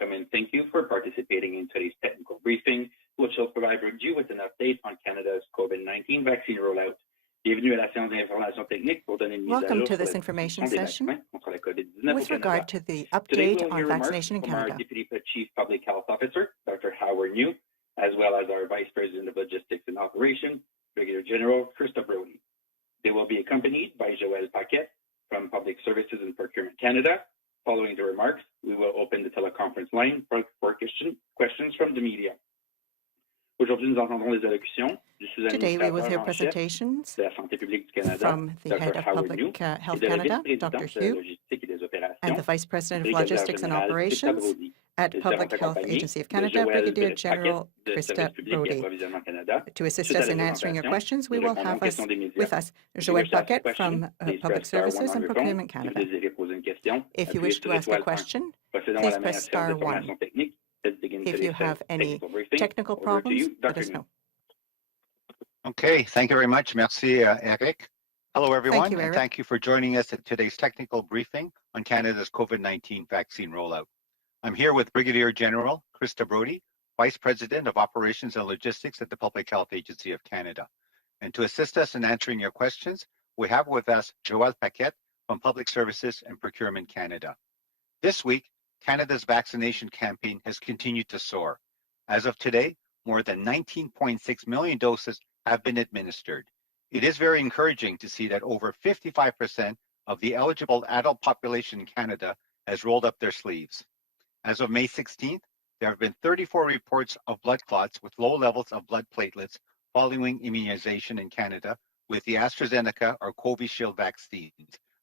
Welcome and thank you for participating in today's technical briefing, which will provide you with an update on Canada's COVID-19 vaccine rollout. Bienvenue à la séance d'information technique pour donner une mise à Welcome jour to sur this la information distribution des session vaccins contre la COVID-19 au with Canada. regard to the Today update we'll on hear remarks vaccination in from our Canada. Deputy Chief Public Health Officer, Dr. Howard New, as well as our Vice President of Logistics and Operations, Brigadier General Krista Brody. They will be accompanied by Joël Paquette from Public Services and Procurement Canada. Following the remarks, we will open the teleconference line for questions from the media. Aujourd'hui, nous entendrons les allocutions du Today we will hear sous-administrateur en chef presentations de la Santé publique du Canada, from the head Dr. of Howard Public New, Health et de la Canada, vice-présidente Dr. de la Hugh, logistique et des and opérations, the Vice President of Brigadier Logistics and Général Krista Operations Brody. at Ils Public seront Health accompagnés Agency of de Canada, Joël Brigadier Paquette General de Krista Service public et Brody. approvisionnement Canada. To assist Suite à us la in answering your présentation, questions, we nous will répondrons aux have questions des médias. with us If you Joël wish to ask a Paquette question, from please Public press star one Services on and your phone. Procurement Si vous Canada. désirez poser une question, If you appuyez wish sur to ask a l'étoile 1. question, Procédons à please la press séance star 1. d'information technique. Let's begin If today's you have any technical briefing. technical Over to problems, you, let Dr. us New. know. Okay, thank you very much. Merci, Eric. Hello, everyone, you, and Eric. thank you for joining us at today's technical briefing on Canada's COVID-19 vaccine rollout. I'm here with Brigadier General Krista Brody, Vice President of Operations and Logistics at the Public Health Agency of Canada. And to assist us in answering your questions, we have with us Joël Paquette from Public Services and Procurement Canada. This week, Canada's vaccination campaign has continued to soar. As of today, more than 19.6 million doses have been administered. It is very encouraging to see that over 55% of the eligible adult population in Canada has rolled up their sleeves. As of May 16th, there have been 34 reports of blood clots with low levels of blood platelets following immunization in Canada with the AstraZeneca or Covishield vaccines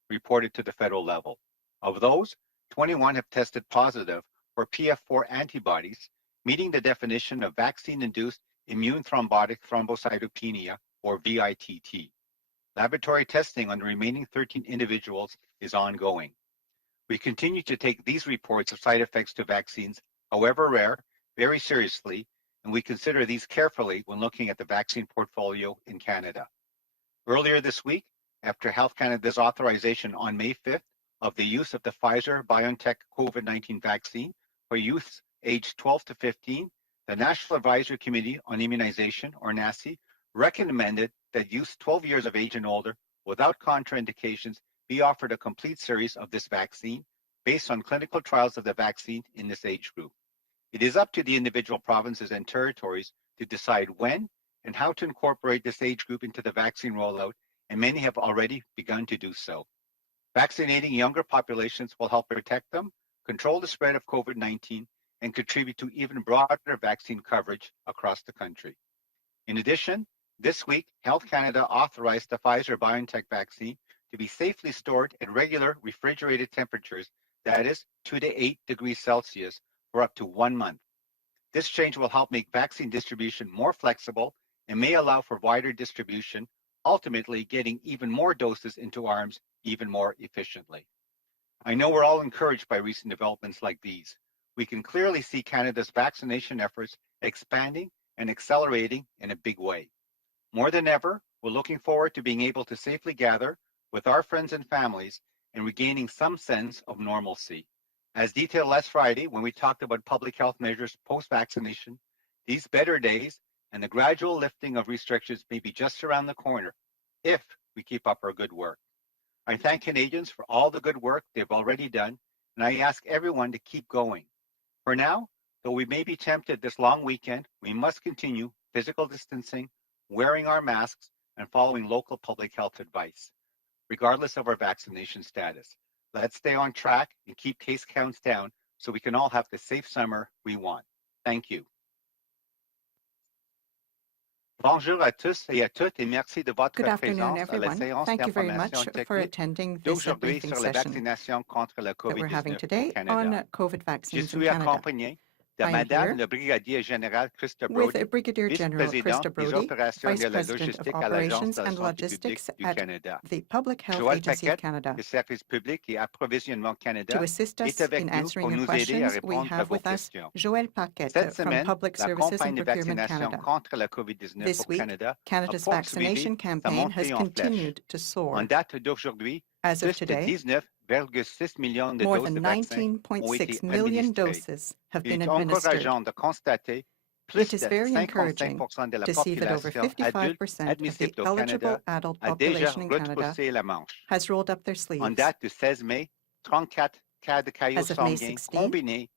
reported to the federal level. Of those, 21 have tested positive for PF4 antibodies, meeting the definition of vaccine-induced immune thrombotic thrombocytopenia, or VITT. Laboratory testing on the remaining 13 individuals is ongoing. We continue to take these reports of side effects to vaccines, however rare, very seriously, and we consider these carefully when looking at the vaccine portfolio in Canada. Earlier this week, after Health Canada's authorization on May 5th of the use of the Pfizer-BioNTech COVID-19 vaccine for youths aged 12 to 15, the National Advisory Committee on Immunization, or NACI, recommended that youths 12 years of age and older without contraindications be offered a complete series of this vaccine based on clinical trials of the vaccine in this age group. It is up to the individual provinces and territories to decide when and how to incorporate this age group into the vaccine rollout, and many have already begun to do so. Vaccinating younger populations will help protect them, control the spread of COVID-19, and contribute to even broader vaccine coverage across the country. In addition, this week, Health Canada authorized the Pfizer-BioNTech vaccine to be safely stored at regular refrigerated temperatures, that is 2 to 8 degrees Celsius, for up to 1 month. This change will help make vaccine distribution more flexible and may allow for wider distribution, ultimately getting even more doses into arms even more efficiently. I know we're all encouraged by recent developments like these. We can clearly see Canada's vaccination efforts expanding and accelerating in a big way. More than ever, we're looking forward to being able to safely gather with our friends and families and regaining some sense of normalcy. As detailed last Friday when we talked about public health measures post-vaccination, these better days and the gradual lifting of restrictions may be just around the corner if we keep up our good work. I thank Canadians for all the good work they've already done, and I ask everyone to keep going. For now, though we may be tempted this long weekend, we must continue physical distancing, wearing our masks, and following local public health advice, regardless of our vaccination status. Let's stay on track and keep case counts down so we can all have the safe summer we want. Thank you. Bonjour à tous et à toutes et merci de votre Good afternoon, présence à la everyone. séance Thank you very much d'information for technique attending this d'aujourd'hui briefing sur la session vaccination contre la that we're having COVID-19 au today Canada. on COVID Je vaccines in suis Canada. accompagné de I am Madame here le Brigadier Général Krista with Brody, Brigadier General Vice-présidente Krista des Brody, opérations Vice de la President of logistique à l'Agence Operations de la and Santé publique Logistics du at Canada. the Public Health Joël Agency of Paquette, Canada. du Service public et approvisionnement To Canada, assist est us avec in nous answering pour your nous aider à questions, we répondre à have vos with us questions. Joël Paquette Cette from semaine, Public la Services campagne and de Procurement vaccination Canada. contre la COVID-19 This au week, Canada a Canada's poursuivi vaccination sa campaign has montée en flèche. continued to soar. En date d'aujourd'hui, As of plus de today, 19 19,6 millions de More doses de than vaccins ont été 19.6 million administrées. doses have Il been est administered. encourageant de constater It plus is de very encouraging 55% de la to see that over population adulte 55% of the admissible au eligible Canada adult a déjà population in Canada retroussé la manche. has rolled up their En sleeves. date du 16 mai, 34 cas de caillots As of May sanguins 16th, combinés,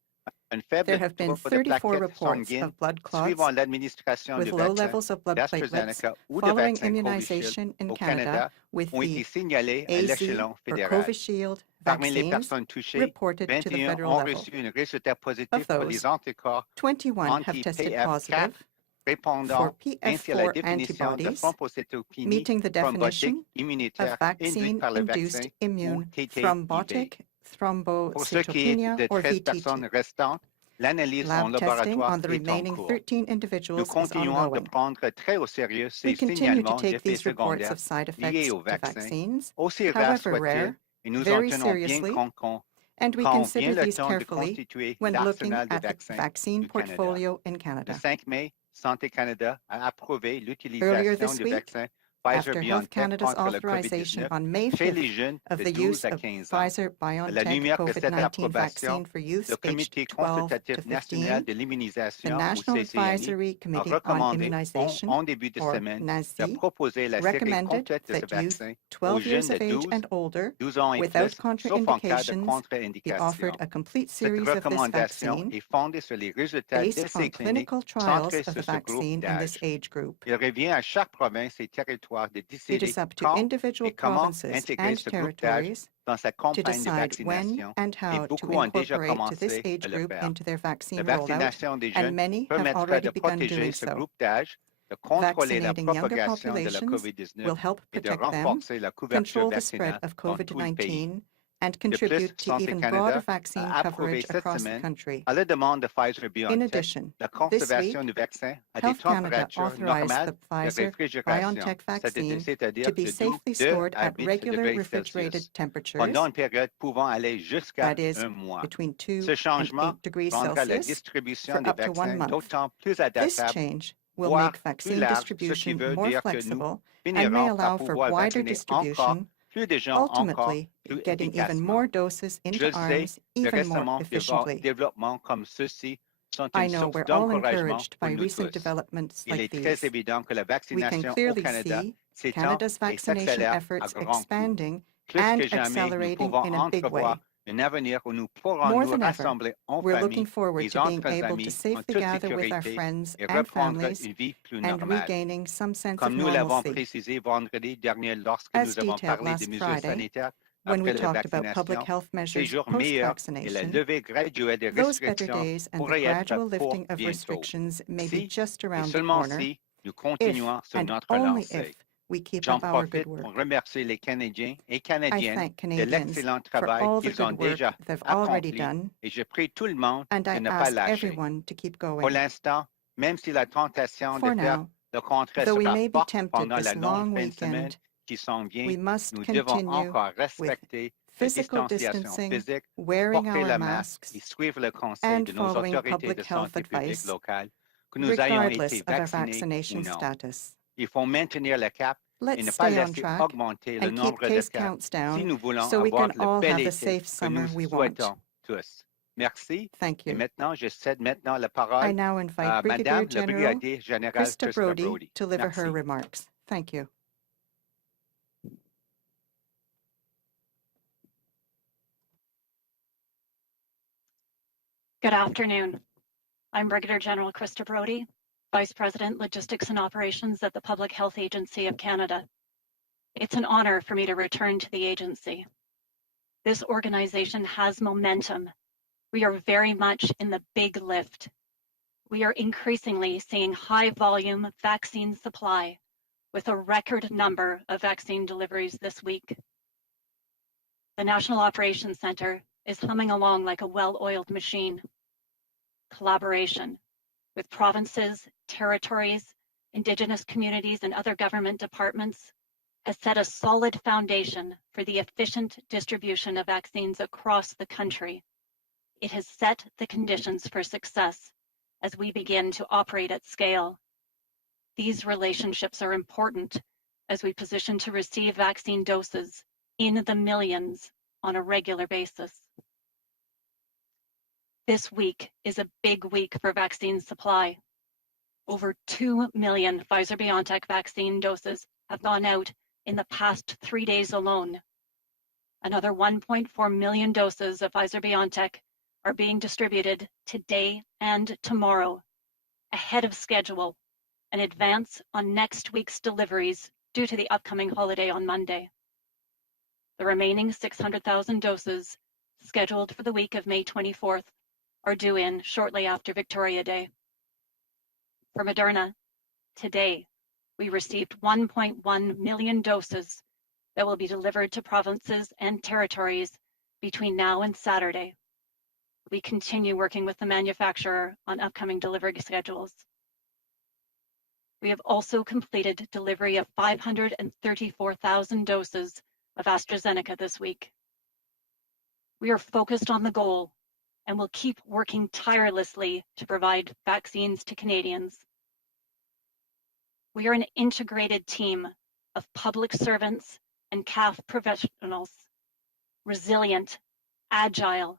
un faible there have been taux de 34 plaquettes reports sanguines of blood suivant clots l'administration with du low vaccin levels of blood platelets d'AstraZeneca ou de following vaccin Covishield immunization in au Canada Canada with ont the été signalés à AZ l'échelon or fédéral. Covishield Parmi les vaccines personnes touchées, reported to the 21 federal ont level. reçu un résultat Of positif pour les those, anticorps 21 have tested anti-PF4 positive for répondant ainsi à la PF4 définition de antibodies, thrombocytopénie meeting the thrombotique definition immunitaire of induite par le vaccin vaccine-induced ou immune TTIV. thrombotic Pour ce qui est thrombocytopenia de or 13 personnes VTT. restantes, l'analyse en Lab testing laboratoire on the est en remaining cours. 13 Nous individuals is continuons de ongoing. prendre très au sérieux We ces continue to signalements take d'effets these reports secondaires of side liés effects au to vaccin, vaccines, aussi rares however soient-ils, rare, et nous en very tenons bien seriously, compte and we quand vient consider le these temps de carefully constituer when looking l'arsenal des at the vaccins vaccine du Canada. portfolio in Le Canada. 5 mai, Santé Canada a approuvé Earlier l'utilisation this du week, vaccin after Health Pfizer-BioNTech Canada's contre le authorization COVID-19 on May chez les 5th jeunes of de the 12 use à of 15 ans. À la Pfizer-BioNTech lumière de cette COVID-19 approbation, vaccine for youth le Comité aged 12 consultatif to national 15, de the l'immunisation, ou National CCNI, Advisory a Committee on recommandé Immunization, en début de or semaine de NASI, proposer la série recommended complète de ce that youth vaccin aux 12 jeunes years de of age 12, and older 12 ans et without plus, sauf en cas de contraindications be contre-indication. offered a complete Cette series of this recommandation vaccine est fondée sur les résultats based d'essais on cliniques clinical trials centrés of sur the ce groupe vaccine in this d'âge. age group. Il revient à chaque province et territoire de It décider is up to quand individual et comment provinces intégrer and ce groupe d'âge territories dans sa to campagne de decide when vaccination and et how to beaucoup ont déjà incorporate to this commencé age à le group faire. into their La vaccine rollout, vaccination des and jeunes many have permettra already de begun protéger doing ce so. groupe d'âge, de contrôler la Vaccinating younger propagation de la populations COVID-19 will help et de protect them, renforcer la couverture control the spread vaccinale of dans tout le pays. COVID-19, and De plus, contribute to Santé even broader Canada vaccine a approuvé coverage cette across the semaine, country. à la demande de In Pfizer-BioNTech, addition, la this conservation week, du vaccin à des Health Canada températures authorized normales the de Pfizer-BioNTech réfrigération, vaccine c'est-à-dire to be de safely 2 stored à at 8 regular degrés refrigerated Celsius, temperatures, pendant une période pouvant aller jusqu'à that is, un mois. between 2 Ce and changement 8 degrees rendra la Celsius, distribution for des up to 1 vaccins month. d'autant plus This adaptable, change will voire make plus vaccine large, ce qui distribution veut more dire que nous flexible and may finirons par allow for pouvoir wider vacciner encore distribution, plus de gens encore ultimately plus getting even efficacement. more doses into Je sais, arms de even more récemment efficiently. développements comme ceux-ci sont I une know source we're all d'encouragement encouraged pour by nous recent tous. developments Il like est très these. évident que la We can vaccination au clearly Canada see s'étend Canada's et vaccination s'accélère à efforts grands coups. expanding Plus and que jamais, nous accelerating pouvons in a big entrevoir way. un avenir où nous pourrons More nous than ever, rassembler en we're famille looking forward et to being entre able to amis en safely toute gather with our sécurité friends et and reprendre families une vie plus and normale. regaining some sense of Comme nous l'avons normalcy. précisé vendredi dernier lorsque As nous avons detailed parlé des last mesures Friday, sanitaires when we après la talked about public vaccination, health ces measures jours meilleurs et la post-vaccination, levée graduelle des those better restrictions days and the pourraient être gradual pour lifting of bientôt. restrictions may be Si just et around the seulement corner, si nous if continuons sur and notre only lancée. if we keep J'en up our good profite pour work. remercier les Canadiens et I Canadiennes thank de Canadians l'excellent for travail all the qu'ils ont good work déjà they've already accompli done, et je prie tout le monde and de I ne pas ask lâcher. everyone to keep Pour going. l'instant, même si la tentation de For faire now, le contraire though we sera may be forte tempted pendant this la longue long fin de semaine weekend, qui s'en vient, we must nous devons continue encore with respecter la physical distanciation distancing, physique, wearing porter our le masque et masks, suivre le conseil and de nos following autorités de public health santé publique advice, locales, que nous ayons regardless été of our vaccinés ou vaccination non. status. Il faut maintenir le cap et Let's ne pas stay on laisser track augmenter le and keep nombre de case cas counts si down nous voulons so we avoir can le all bel have the été safe que summer nous we want. souhaitons tous. Merci. Thank Et you. maintenant, je cède maintenant la I parole now invite à Brigadier Madame le General Brigadier Général Krista Krista Brody Brody. to deliver her Merci. remarks. Thank you. Good afternoon. I'm Brigadier General Krista Brody, Vice President, Logistics and Operations at the Public Health Agency of Canada. It's an honor for me to return to the agency. This organization has momentum. We are very much in the big lift. We are increasingly seeing high volume vaccine supply with a record number of vaccine deliveries this week. The National Operations Center is humming along like a well-oiled machine. Collaboration with provinces, territories, Indigenous communities, and other government departments has set a solid foundation for the efficient distribution of vaccines across the country. It has set the conditions for success as we begin to operate at scale. These relationships are important as we position to receive vaccine doses in the millions on a regular basis. This week is a big week for vaccine supply. Over 2 million Pfizer-BioNTech vaccine doses have gone out in the past 3 days alone. Another 1.4 million doses of Pfizer-BioNTech are being distributed today and tomorrow, ahead of schedule, in advance on next week's deliveries due to the upcoming holiday on Monday. The remaining 600,000 doses, scheduled for the week of May 24th, are due in shortly after Victoria Day. For Moderna, today, we received 1.1 million doses that will be delivered to provinces and territories between now and Saturday. We continue working with the manufacturer on upcoming delivery schedules. We have also completed delivery of 534,000 doses of AstraZeneca this week. We are focused on the goal and will keep working tirelessly to provide vaccines to Canadians. We are an integrated team of public servants and CAF professionals, resilient, agile,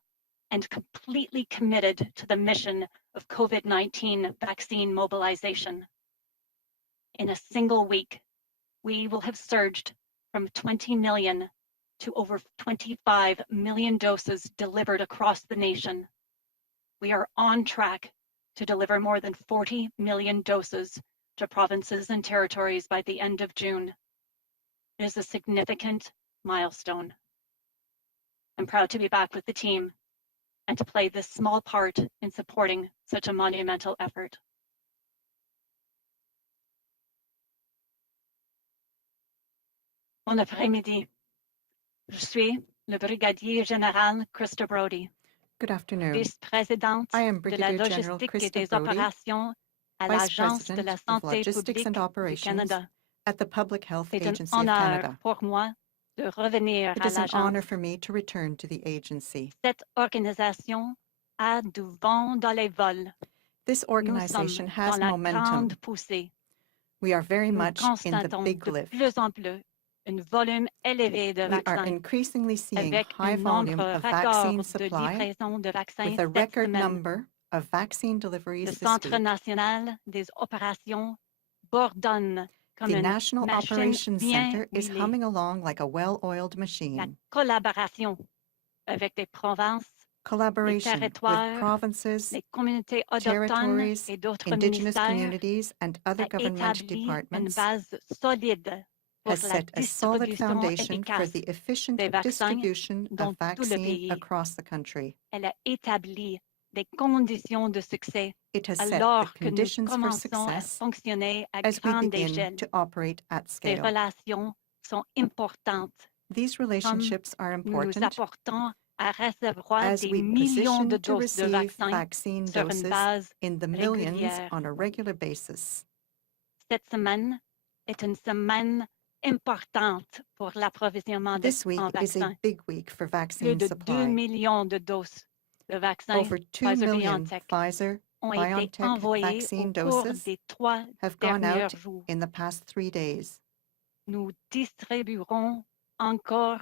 and completely committed to the mission of COVID-19 vaccine mobilization. In a single week, we will have surged from 20 million to over 25 million doses delivered across the nation. We are on track to deliver more than 40 million doses to provinces and territories by the end of June. It is a significant milestone. I'm proud to be back with the team and to play this small part in supporting such a monumental effort. Bon après-midi. Je suis le brigadier général Krista Brody, Good afternoon. vice-présidente I am de la Brigadier General logistique et Krista des Brody, opérations à Vice l'Agence de la President of santé Logistics publique and du Operations Canada. at the Public Health C'est un Agency of honneur Canada. pour moi de revenir It à is an honor l'Agence. for me to return to the agency. Cette organisation a du vent dans les vols. This Nous organization sommes has dans la momentum. grande poussée. We are very Nous much in the constatons big de lift. plus en plus un volume élevé de We are vaccins, increasingly seeing avec high un volume nombre of record vaccine de supply livraisons de vaccins with a cette record semaine. number of vaccine Le deliveries this Centre week. national des opérations bourdonne comme The une National machine Operations bien Center is huilée. humming along like a well-oiled La machine. collaboration avec les provinces, les Collaboration with territoires, provinces, les communautés autochtones territoires, et d'autres Indigenous ministères communities, and other a government établi une departments base solide pour has la set a solid distribution foundation for efficace the efficient des vaccins distribution dans of tout le vaccine pays. across the country. Elle a établi des conditions de succès It has set the alors que nous conditions for commençons à success fonctionner à as we grande begin échelle. to operate at Ces scale. relations sont importantes These comme relationships are nous nous important apportons à recevoir as des we millions de position to doses de receive vaccins vaccine sur une doses base in the millions régulière. on a regular basis. Cette semaine est une semaine importante pour l'approvisionnement This week en is a vaccins. big week for Plus vaccine de 2 supply. millions de doses de vaccins Over 2 million Pfizer-BioNTech Pfizer ont été BioNTech envoyés vaccine au cours doses des 3 have gone derniers out jours. in the past 3 days. Nous distribuerons encore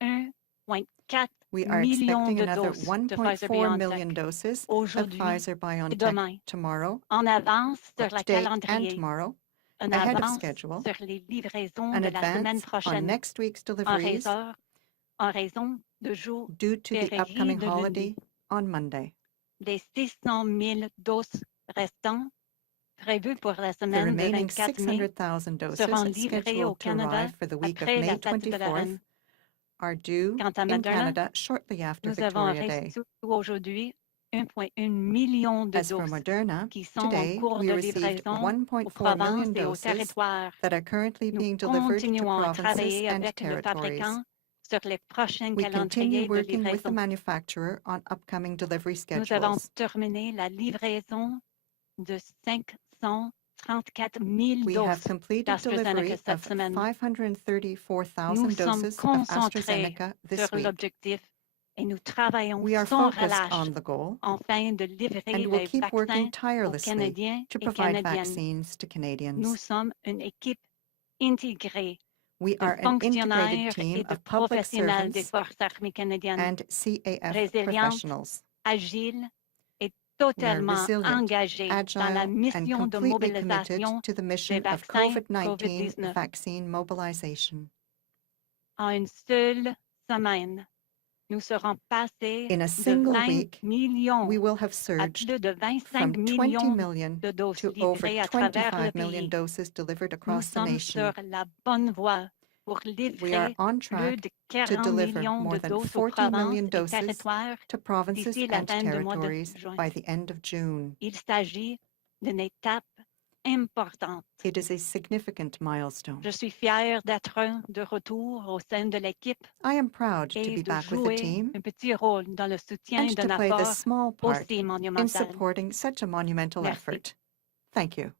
1,4 We are million expecting de another doses de 1.4 million Pfizer-BioNTech doses of aujourd'hui Pfizer et BioNTech demain, tomorrow, en avance or sur le today and calendrier, tomorrow, en ahead of avance schedule, sur les livraisons an de la semaine advance on prochaine, next week's en deliveries raison de jours due to the fériés upcoming de holiday lundi. on Monday. Les 600 000 doses restantes prévues pour la The semaine de remaining 24 mai 600,000 doses seront livrées au scheduled to Canada arrive for the week of après May la fête de la 24th Reine. are due Quant à in Moderna, Canada shortly after nous avons Victoria Day. reçu aujourd'hui 1,1 million de As for doses Moderna, qui sont en today cours we de received livraison aux 1.4 provinces million et aux doses territoires. that are currently Nous being delivered to continuons à provinces travailler and avec le territories. fabricant sur les prochains We continue calendriers de working with the livraison. manufacturer on upcoming delivery Nous avons schedules. terminé la livraison de 534 000 We have doses completed d'AstraZeneca delivery cette of semaine. 534,000 Nous sommes doses of concentrés AstraZeneca this sur week. l'objectif et nous travaillons We are sans focused relâche on the goal afin de livrer and will les keep working vaccins aux tirelessly Canadiens to et provide Canadiennes. vaccines to Nous Canadians. sommes une équipe intégrée We de are an integrated fonctionnaires team et de of public professionnels des servants Forces armées canadiennes, and CAF résilientes, professionals. agiles et We are totalement resilient, engagés dans la agile, and mission de completely committed mobilisation to the des mission of vaccins COVID-19 COVID-19. vaccine mobilization. En une seule semaine, nous serons passés In a de single 20 week, millions we will have à surged plus de 25 from 20 millions million de doses to over livrées à travers le 25 million pays. doses delivered Nous across the sommes nation. sur la bonne voie pour We are livrer on plus track de to 40 deliver millions more de than doses aux 40 provinces million et doses territoires to provinces d'ici la and fin du mois de territories juin. by the end of June. Il s'agit d'une étape importante. It is a significant milestone. Je suis fière d'être de retour au sein de l'équipe I am proud to et be de back with the jouer team un petit rôle dans le soutien and d'un to play this apport small part aussi in monumental. supporting such a monumental Merci. effort. Thank you.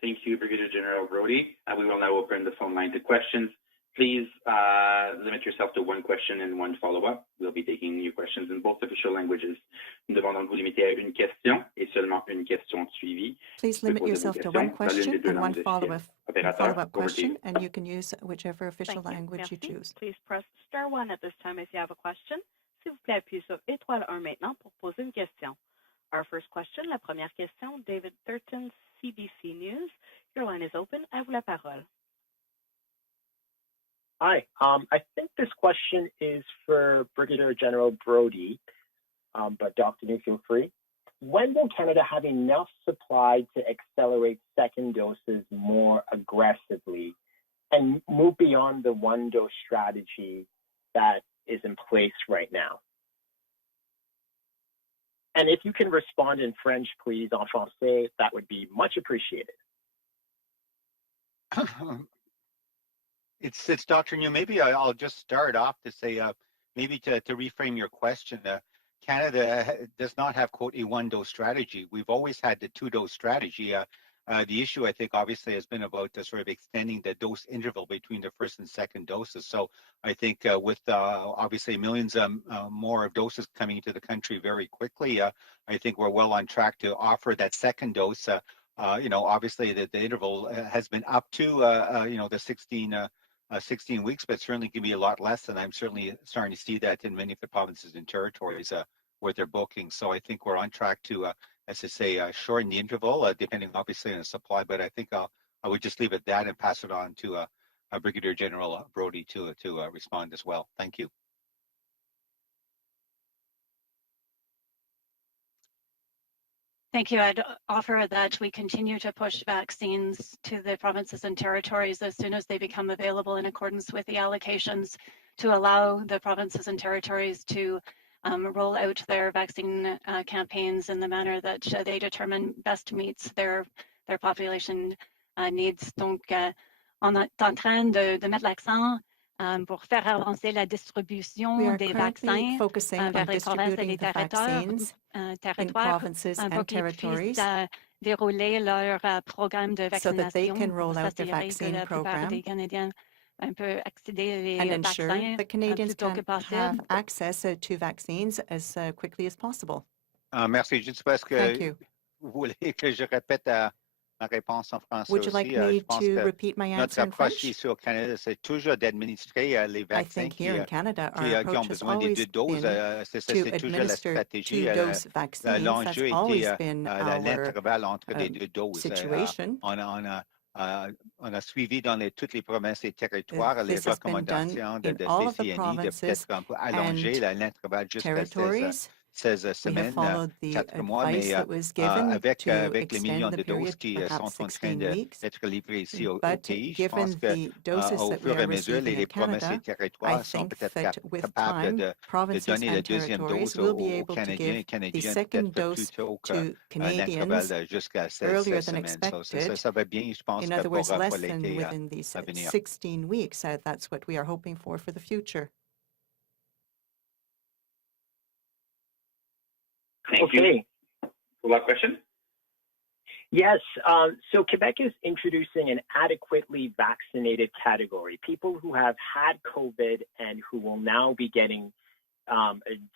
Thank you, Brigadier General Brody. We will now open the phone line to questions. Please limit yourself to one question and one follow-up. We'll be taking your questions in both official languages. Nous devons donc vous limiter à une question et seulement une question suivie. Please Vous pouvez limit poser yourself vos to questions one dans l'une des question deux and one langues follow-up officielles. Opérateur, over to you. question, and you can use whichever official Thank you. language you Merci. choose. Please press star one at this time if you have a question. S'il vous plaît, appuyez sur étoile 1 maintenant pour poser une question. Our first question, la première question, David Thurton, CBC News. Your line is open. À vous la parole. Hi, I think this question is for Brigadier General Brody, but Dr. New, feel free. When will Canada have enough supply to accelerate second doses more aggressively and move beyond the one-dose strategy that is in place right now? And if you can respond in French, please, en français, that would be much appreciated. It's Dr. New. Maybe I'll just start off to say, maybe to reframe your question. Canada does not have, quote, a one-dose strategy. We've always had the two-dose strategy. The issue, I think, obviously has been about sort of extending the dose interval between the first and second doses. So I think with obviously millions more of doses coming into the country very quickly, I think we're well on track to offer that second dose. Obviously the interval has been up to, the 16 weeks, but certainly can be a lot less. And I'm certainly starting to see that in many of the provinces and territories where they're booking. So I think we're on track to, as I say, shorten the interval, depending obviously on the supply. But I think I would just leave it at that and pass it on to Brigadier General Brody to respond as well. Thank you. Thank you. I'd offer that we continue to push vaccines to the provinces and territories as soon as they become available in accordance with the allocations to allow the provinces and territories to roll out their vaccine campaigns in the manner that they determine best meets their population needs. Donc, on est en train de mettre l'accent pour faire avancer la distribution des vaccins vers les provinces et les territoires pour qu'ils puissent dérouler leur programme de vaccination pour s'assurer que la plupart des Canadiens peut accéder aux vaccins plutôt que possible. Have access to vaccines as quickly as possible. Merci. Je ne sais pas ce que vous voulez que je répète ma réponse en français. Would you like me to repeat my answer in French? Notre approche ici au Canada, c'est toujours d'administrer les vaccins qui ont besoin des deux doses. C'est toujours la stratégie. L'enjeu était l'intervalle entre les deux doses. On a suivi dans toutes les provinces et territoires les recommandations de CCNI de peut-être un peu allonger l'intervalle jusqu'à 16 semaines, 4 mois, mais avec les millions de doses qui sont en train d'être livrées ici au pays, je pense qu'au fur et à mesure, les provinces et territoires sont peut-être capables de donner la deuxième dose aux Canadiens et Canadiennes, peut-être plutôt qu'un intervalle jusqu'à 16 semaines. Ça va bien, je pense, in other words, pour less than l'été within these à venir. 16 weeks. That's what we are hoping for the future. Thank you. Follow-up question? Yes. So Quebec is introducing an adequately vaccinated category. People who have had COVID and who will now be getting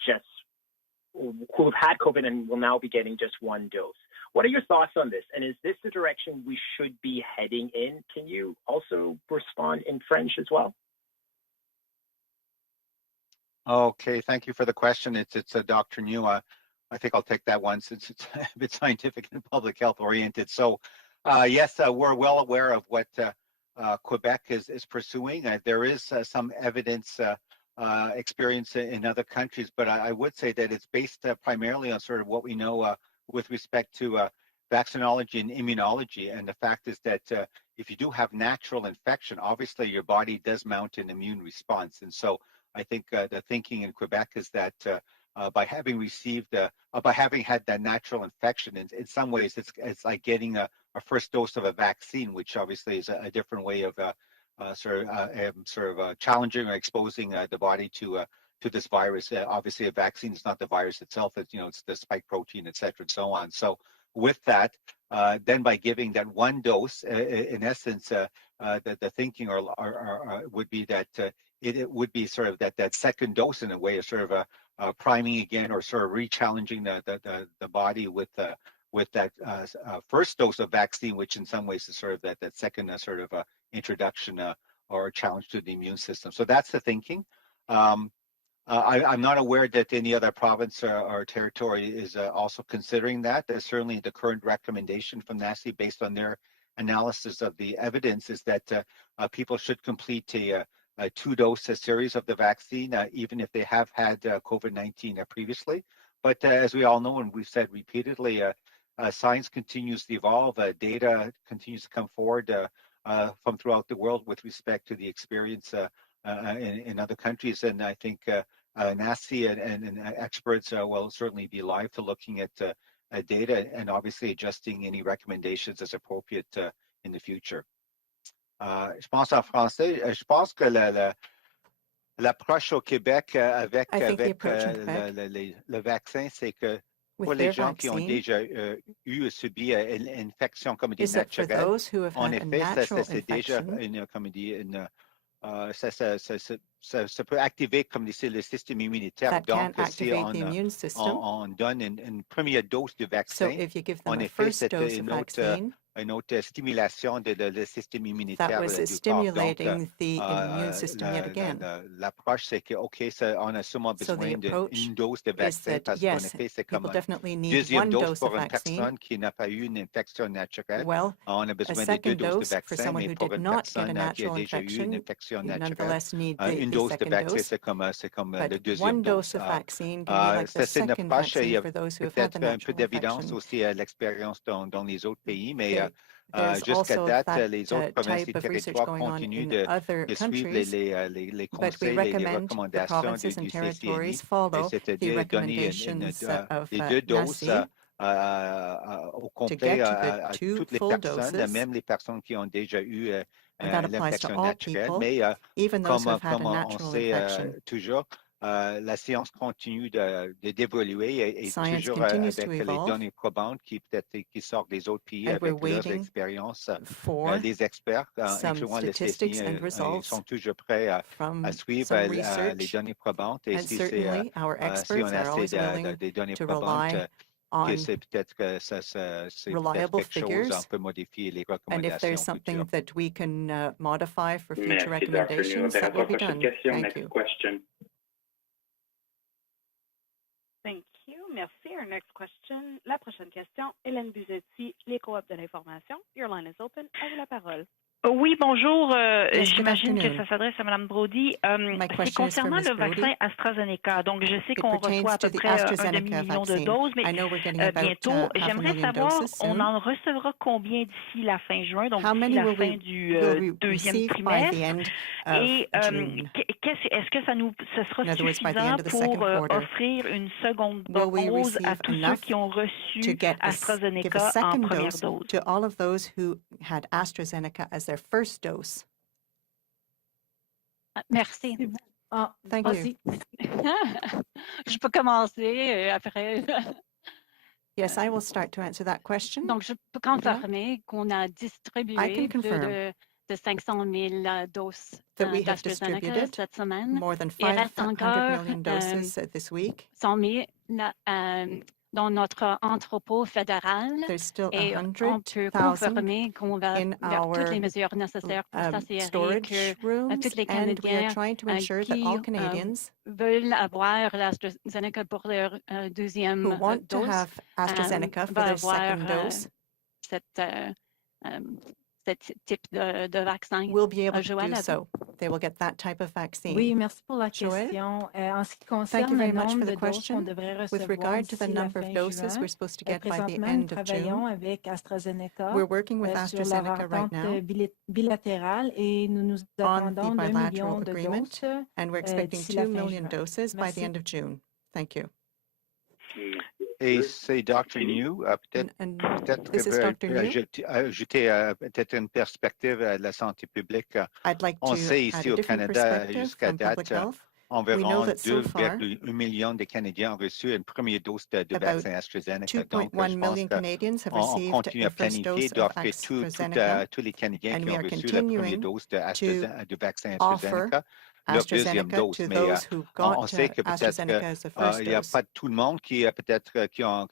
just who have had COVID and will now be getting just one dose. What are your thoughts on this? And is this the direction we should be heading in? Can you also respond in French as well? Okay, thank you for the question. It's Dr. New. I think I'll take that one since it's a bit scientific and public health oriented. So yes, we're well aware of what Quebec is pursuing. There is some evidence experience in other countries, but I would say that it's based primarily on sort of what we know with respect to vaccinology and immunology. And the fact is that if you do have natural infection, obviously your body does mount an immune response. And so I think the thinking in Quebec is that by having received, by having had that natural infection, in some ways it's like getting a first dose of a vaccine, which obviously is a different way of challenging or exposing the body to this virus. Obviously, a vaccine is not the virus itself; it's the spike protein, et cetera, and so on. So, with that, then by giving that one dose, in essence, the thinking would be that it would be sort of that second dose in a way, of sort of priming again or sort of re-challenging the body with that first dose of vaccine, which in some ways is sort of that second sort of introduction or challenge to the immune system. So that's the thinking. I'm not aware that any other province or territory is also considering that. There's certainly the current recommendation from NACI based on their analysis of the evidence is that people should complete a two-dose series of the vaccine, even if they have had COVID-19 previously. But as we all know, and we've said repeatedly, science continues to evolve, data continues to come forward from throughout the world with respect to the experience in other countries. And I think NACI and experts will certainly be live to looking at data and obviously adjusting any recommendations as appropriate in the future. Je pense en français, je pense que l'approche au Québec avec le vaccin, c'est que pour les gens qui ont déjà subi une infection, comme dit naturelle, en effet, c'est déjà ça peut activer, comme dit, le système immunitaire. Donc, si on donne une première dose de vaccin, en effet, c'est une autre stimulation le système immunitaire du corps. Donc, l'approche, c'est que, OK, on a sûrement besoin d'une dose de vaccin parce qu'en effet, c'est comme une deuxième dose pour une personne qui n'a pas eu une infection naturelle. On a besoin de deux doses de vaccin, mais pour une personne qui a déjà eu une infection naturelle, une dose de vaccin, c'est comme le deuxième dose. Ça, c'est une approche. Il y a peut-être un peu d'évidence aussi à l'expérience dans les autres pays, mais jusqu'à date, les autres provinces et territoires continuent de suivre les conseils, les recommandations du CCNI, c'est-à-dire donner les deux doses au complet à toutes les personnes, même les personnes qui ont déjà eu l'infection naturelle. Mais comme on sait toujours, la science continue d'évoluer et toujours avec les données probantes qui sortent des autres pays avec leurs expériences. Les experts, incluant le CCNI, sont toujours prêts à suivre les données probantes et si on a des données probantes, c'est peut-être que c'est quelque chose, on peut modifier les recommandations. And if there's something that we can modify for future recommendations, that will be done. Thank you. Question. Thank you. Merci. Our next question. La prochaine question, Hélène Buzetti, les coops de l'information. Your line is open. À vous la parole. Oui, bonjour. J'imagine que ça s'adresse à Mme Brody. C'est concernant le vaccin AstraZeneca. Donc, je sais qu'on reçoit à peu près 1 demi-million de doses, mais bientôt, j'aimerais savoir, on en recevra combien d'ici la fin juin, donc d'ici la fin du deuxième trimestre? Et est-ce que ce sera suffisant pour offrir une seconde dose à tous ceux qui ont reçu AstraZeneca en première dose? To all of those who had AstraZeneca as their first dose. Merci. Thank you. Je peux commencer après. Yes, I will start to answer that question. Donc, je peux confirmer qu'on a distribué plus de de 500 000 doses that we have d'AstraZeneca distributed cette semaine. more than Il reste 500 encore million doses this week. 100 000 dans notre entrepôt fédéral. There's still Et on peut 100,000 confirmer qu'on va in faire toutes our les mesures nécessaires pour s'assurer storage que rooms, tous les and we are Canadiens trying to ensure that qui all Canadians veulent avoir l'AstraZeneca pour leur deuxième who want to dose have AstraZeneca for va their avoir second dose cet type de vaccin. will be able to Joël, do so. They will get that type of vaccine. Oui, merci pour la Joël? question. En ce qui Thank concerne you le very much nombre for the de doses qu'on question. devrait With recevoir regard to the d'ici la number of fin doses juin, we're supposed to get by the présentement, nous end of travaillons June, avec AstraZeneca we're working with sur leur AstraZeneca right entente now bilatérale et nous nous on attendons the d'1 million bilateral de agreement, doses and we're expecting d'ici la 2 fin million juin. doses by the Merci. end of June. Thank you. Et c'est Dr. New, peut-être This is Dr. New. ajouter peut-être une perspective de la santé publique. I'd like On to sait add ici a au different Canada, perspective jusqu'à from public date, health. environ that so far, 2,1 millions de Canadiens ont reçu une première dose de about vaccin AstraZeneca. Donc, 2.1 je pense million Canadians have qu'on received continue their à first planifier dose of d'offrir AstraZeneca, tous les Canadiens and qui we ont are reçu la première continuing dose de vaccin offer AstraZeneca leur deuxième AstraZeneca dose. to Mais those who on got sait que peut-être AstraZeneca as a first il n'y a dose. pas tout le monde qui peut-être qui ont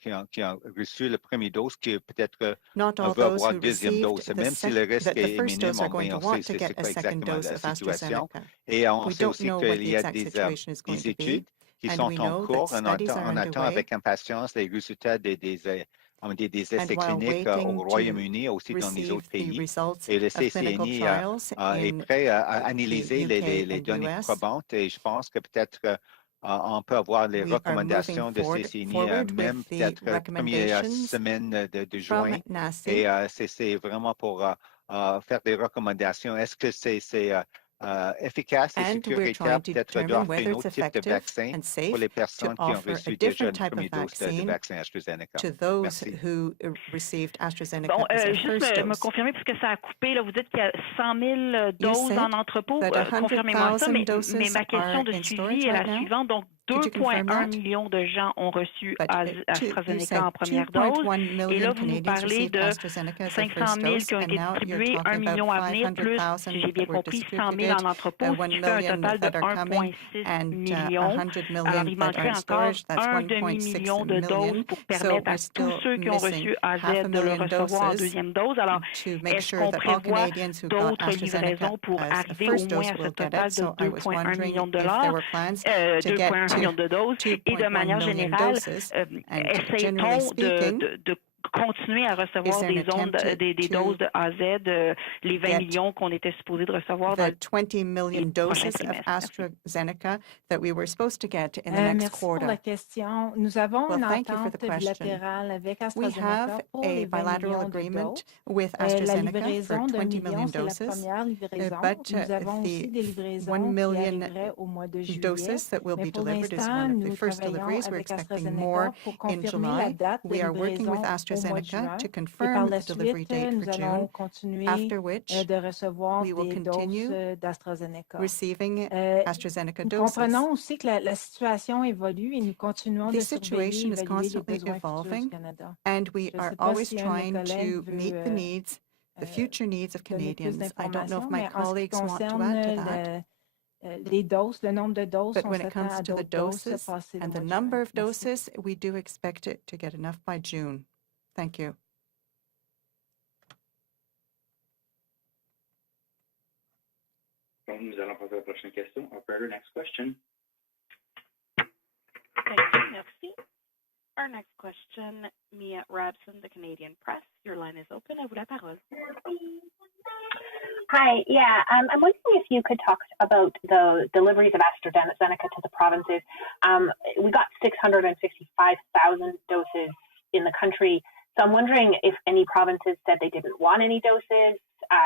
reçu la première dose qui peut-être Not all veut those avoir who une deuxième received dose. Même si le risque the est first dose minime, are au going moins to on want sait to get c'est a quoi second exactement dose la of situation. AstraZeneca. Et on We sait don't aussi know what qu'il the y a exact situation is going des to be, études qui and sont we en know cours. that studies are On attend underway. avec impatience les résultats des essais And while cliniques waiting au to Royaume-Uni, aussi dans les receive autres the pays. results Et le of clinical CCNI trials est in prêt à the analyser UK les and données US. probantes et je pense que peut-être on peut avoir les We are moving recommandations de CCNI forward même with the peut-être première recommendations semaine de from juin. NACI. Et c'est vraiment pour faire des recommandations. Est-ce que c'est efficace et And we're sécuritaire trying to peut-être determine d'offrir whether un it's autre type de effective vaccin and pour safe les to personnes qui ont offer a reçu déjà different une type of première dose de vaccine vaccin AstraZeneca. to those Merci. who received AstraZeneca Bon, as a juste first me dose. confirmer, parce que ça a coupé, là, vous dites qu'il y a 100 000 doses said en entrepôt. that Confirmez-moi ça, 100,000 mais doses ma question are de in suivi storage est right la now. suivante. Donc, Could you confirm 2,1 that? millions de gens ont reçu But you AstraZeneca said en première dose. 2.1 Et million là, vous nous Canadians parlez received de AstraZeneca as their 500 first 000 dose, qui ont and été now you're distribués, 1 talking million about à venir, plus, 500,000 si j'ai bien that were compris, 100 000 distributed, en entrepôt, 1 ce qui fait un million total de that are coming, 1,6 and million. 100 Alors, million il that are manquerait in encore storage. That's un 1.6 demi-million de doses million. pour So permettre à we're tous still ceux qui ont missing reçu AZ de le 500,000 recevoir en doses deuxième dose. Alors, to make est-ce sure qu'on that all prévoit Canadians who got d'autres AstraZeneca livraisons pour as a arriver au first moins dose à ce will get total it? de So I was 2,1 wondering millions de if there dollars, were plans to get 2,1 to millions de doses, et de 2.1 manière million générale, doses. And generally essaie-t-on speaking, de continuer à is recevoir there an des attempt doses to de AZ, les 20 get millions qu'on était supposé de recevoir dans the 20 million les prochains doses of trimestres? Merci. AstraZeneca that we were supposed to get in the next Merci pour la quarter? question. Nous avons Well, une thank you for entente the question. bilatérale avec We AstraZeneca have pour a les 20 bilateral millions de agreement doses. with La AstraZeneca for livraison de 20 million, million c'est la doses, première livraison. but Nous avons aussi the des 1 livraisons qui million arriveraient au mois de juillet. doses that will Mais be pour delivered is l'instant, one of the nous first travaillons deliveries. We're avec expecting more AstraZeneca pour in confirmer la July. date de We are working with livraison au mois de AstraZeneca juin. to Et par confirm la the delivery suite, date nous for allons June, continuer after which de recevoir we will des continue doses d'AstraZeneca. receiving AstraZeneca Nous doses. comprenons aussi que la situation évolue et nous continuons The de surveiller et situation is évaluer les constantly besoins futurs du evolving, Canada. and we Je ne are sais pas always si un de mes trying collègues to meet the veut needs, the future needs of donner plus Canadians. I don't know if d'informations, my mais en ce qui colleagues want to concerne add to that. les doses, le nombre de doses, But on when it s'attend comes à to the d'autres doses doses passer le and the mois de number juin. of Merci. doses, we do expect it to get enough by June. Thank you. Donc, nous allons passer à la prochaine question. Operator, next question. Thank you. Merci. Our next question, Mia Rabson, the Canadian Press. Your line is open. À vous la parole. Hi, yeah, I'm wondering if you could talk about the deliveries of AstraZeneca to the provinces. We got 665,000 doses in the country. So I'm wondering if any provinces said they didn't want any doses,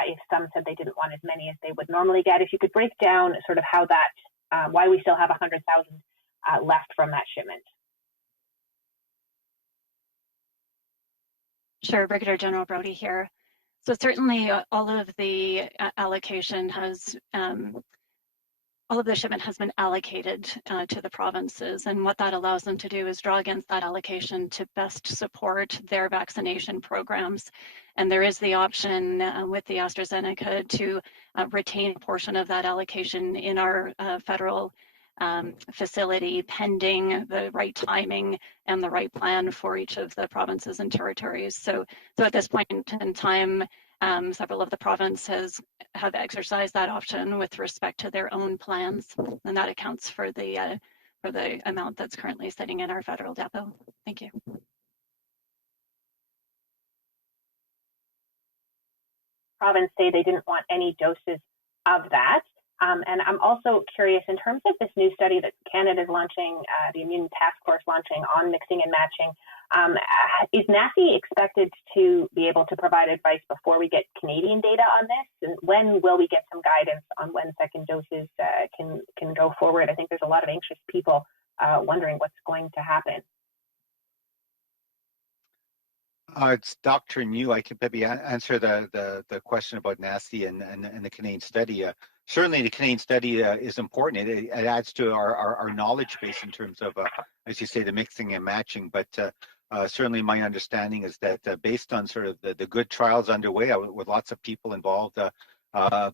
if some said they didn't want as many as they would normally get. If you could break down sort of how that, why we still have 100,000 left from that shipment. Sure, Brigadier General Brody here. So certainly all of the allocation has all of the shipment has been allocated to the provinces, and what that allows them to do is draw against that allocation to best support their vaccination programs. And there is the option with the AstraZeneca to retain a portion of that allocation in our federal facility, pending the right timing and the right plan for each of the provinces and territories. So at this point in time, several of the provinces have exercised that option with respect to their own plans, and that accounts for the amount that's currently sitting in our federal depot. Thank you. Province say they didn't want any doses of that. And I'm also curious, in terms of this new study that Canada is launching, the Immune Task Force launching on mixing and matching, is NACI expected to be able to provide advice before we get Canadian data on this? And when will we get some guidance on when second doses can go forward? I think there's a lot of anxious people wondering what's going to happen. It's Dr. New. I can maybe answer the question about NACI and the Canadian study. Certainly, the Canadian study is important. It adds to our knowledge base in terms of, as you say, the mixing and matching. But certainly, my understanding is that based on sort of the good trials underway with lots of people involved,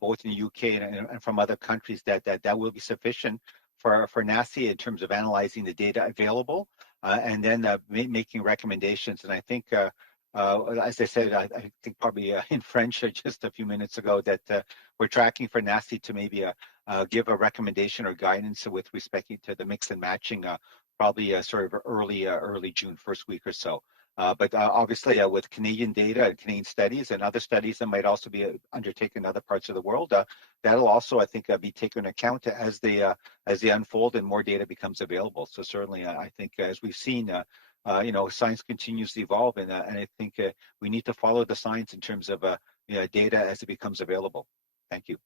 both in the UK and from other countries, that will be sufficient for NACI in terms of analyzing the data available and then making recommendations. And I think. As I said, I think probably in French just a few minutes ago that we're tracking for NACI to maybe give a recommendation or guidance with respect to the mix and matching, probably sort of early June, first week or so. But obviously with Canadian data and Canadian studies and other studies that might also be undertaken in other parts of the world, that'll also, I think, be taken into account as they unfold and more data becomes available. So certainly, I think as we've seen, science continues to evolve, and I think we need to follow the science in terms of data as it becomes available. Thank you.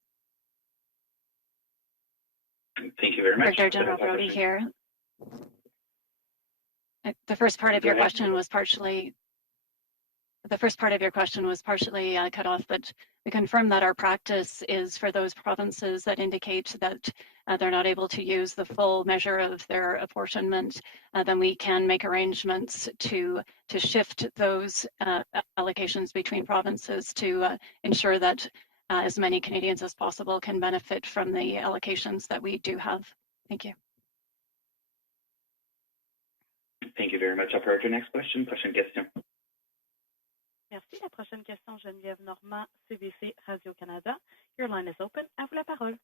Thank you very much. Director General Brody here. The first part of your question was partially cut off, but we confirm that our practice is for those provinces that indicate that they're not able to use the full measure of their apportionment, then we can make arrangements to shift those allocations between provinces to ensure that as many Canadians as possible can benefit from the allocations that we do have. Thank you. Thank you very much. Operator, next question. Prochaine question. Merci. La prochaine question, Geneviève Normand, CBC Radio-Canada. Your line is open. À vous la parole.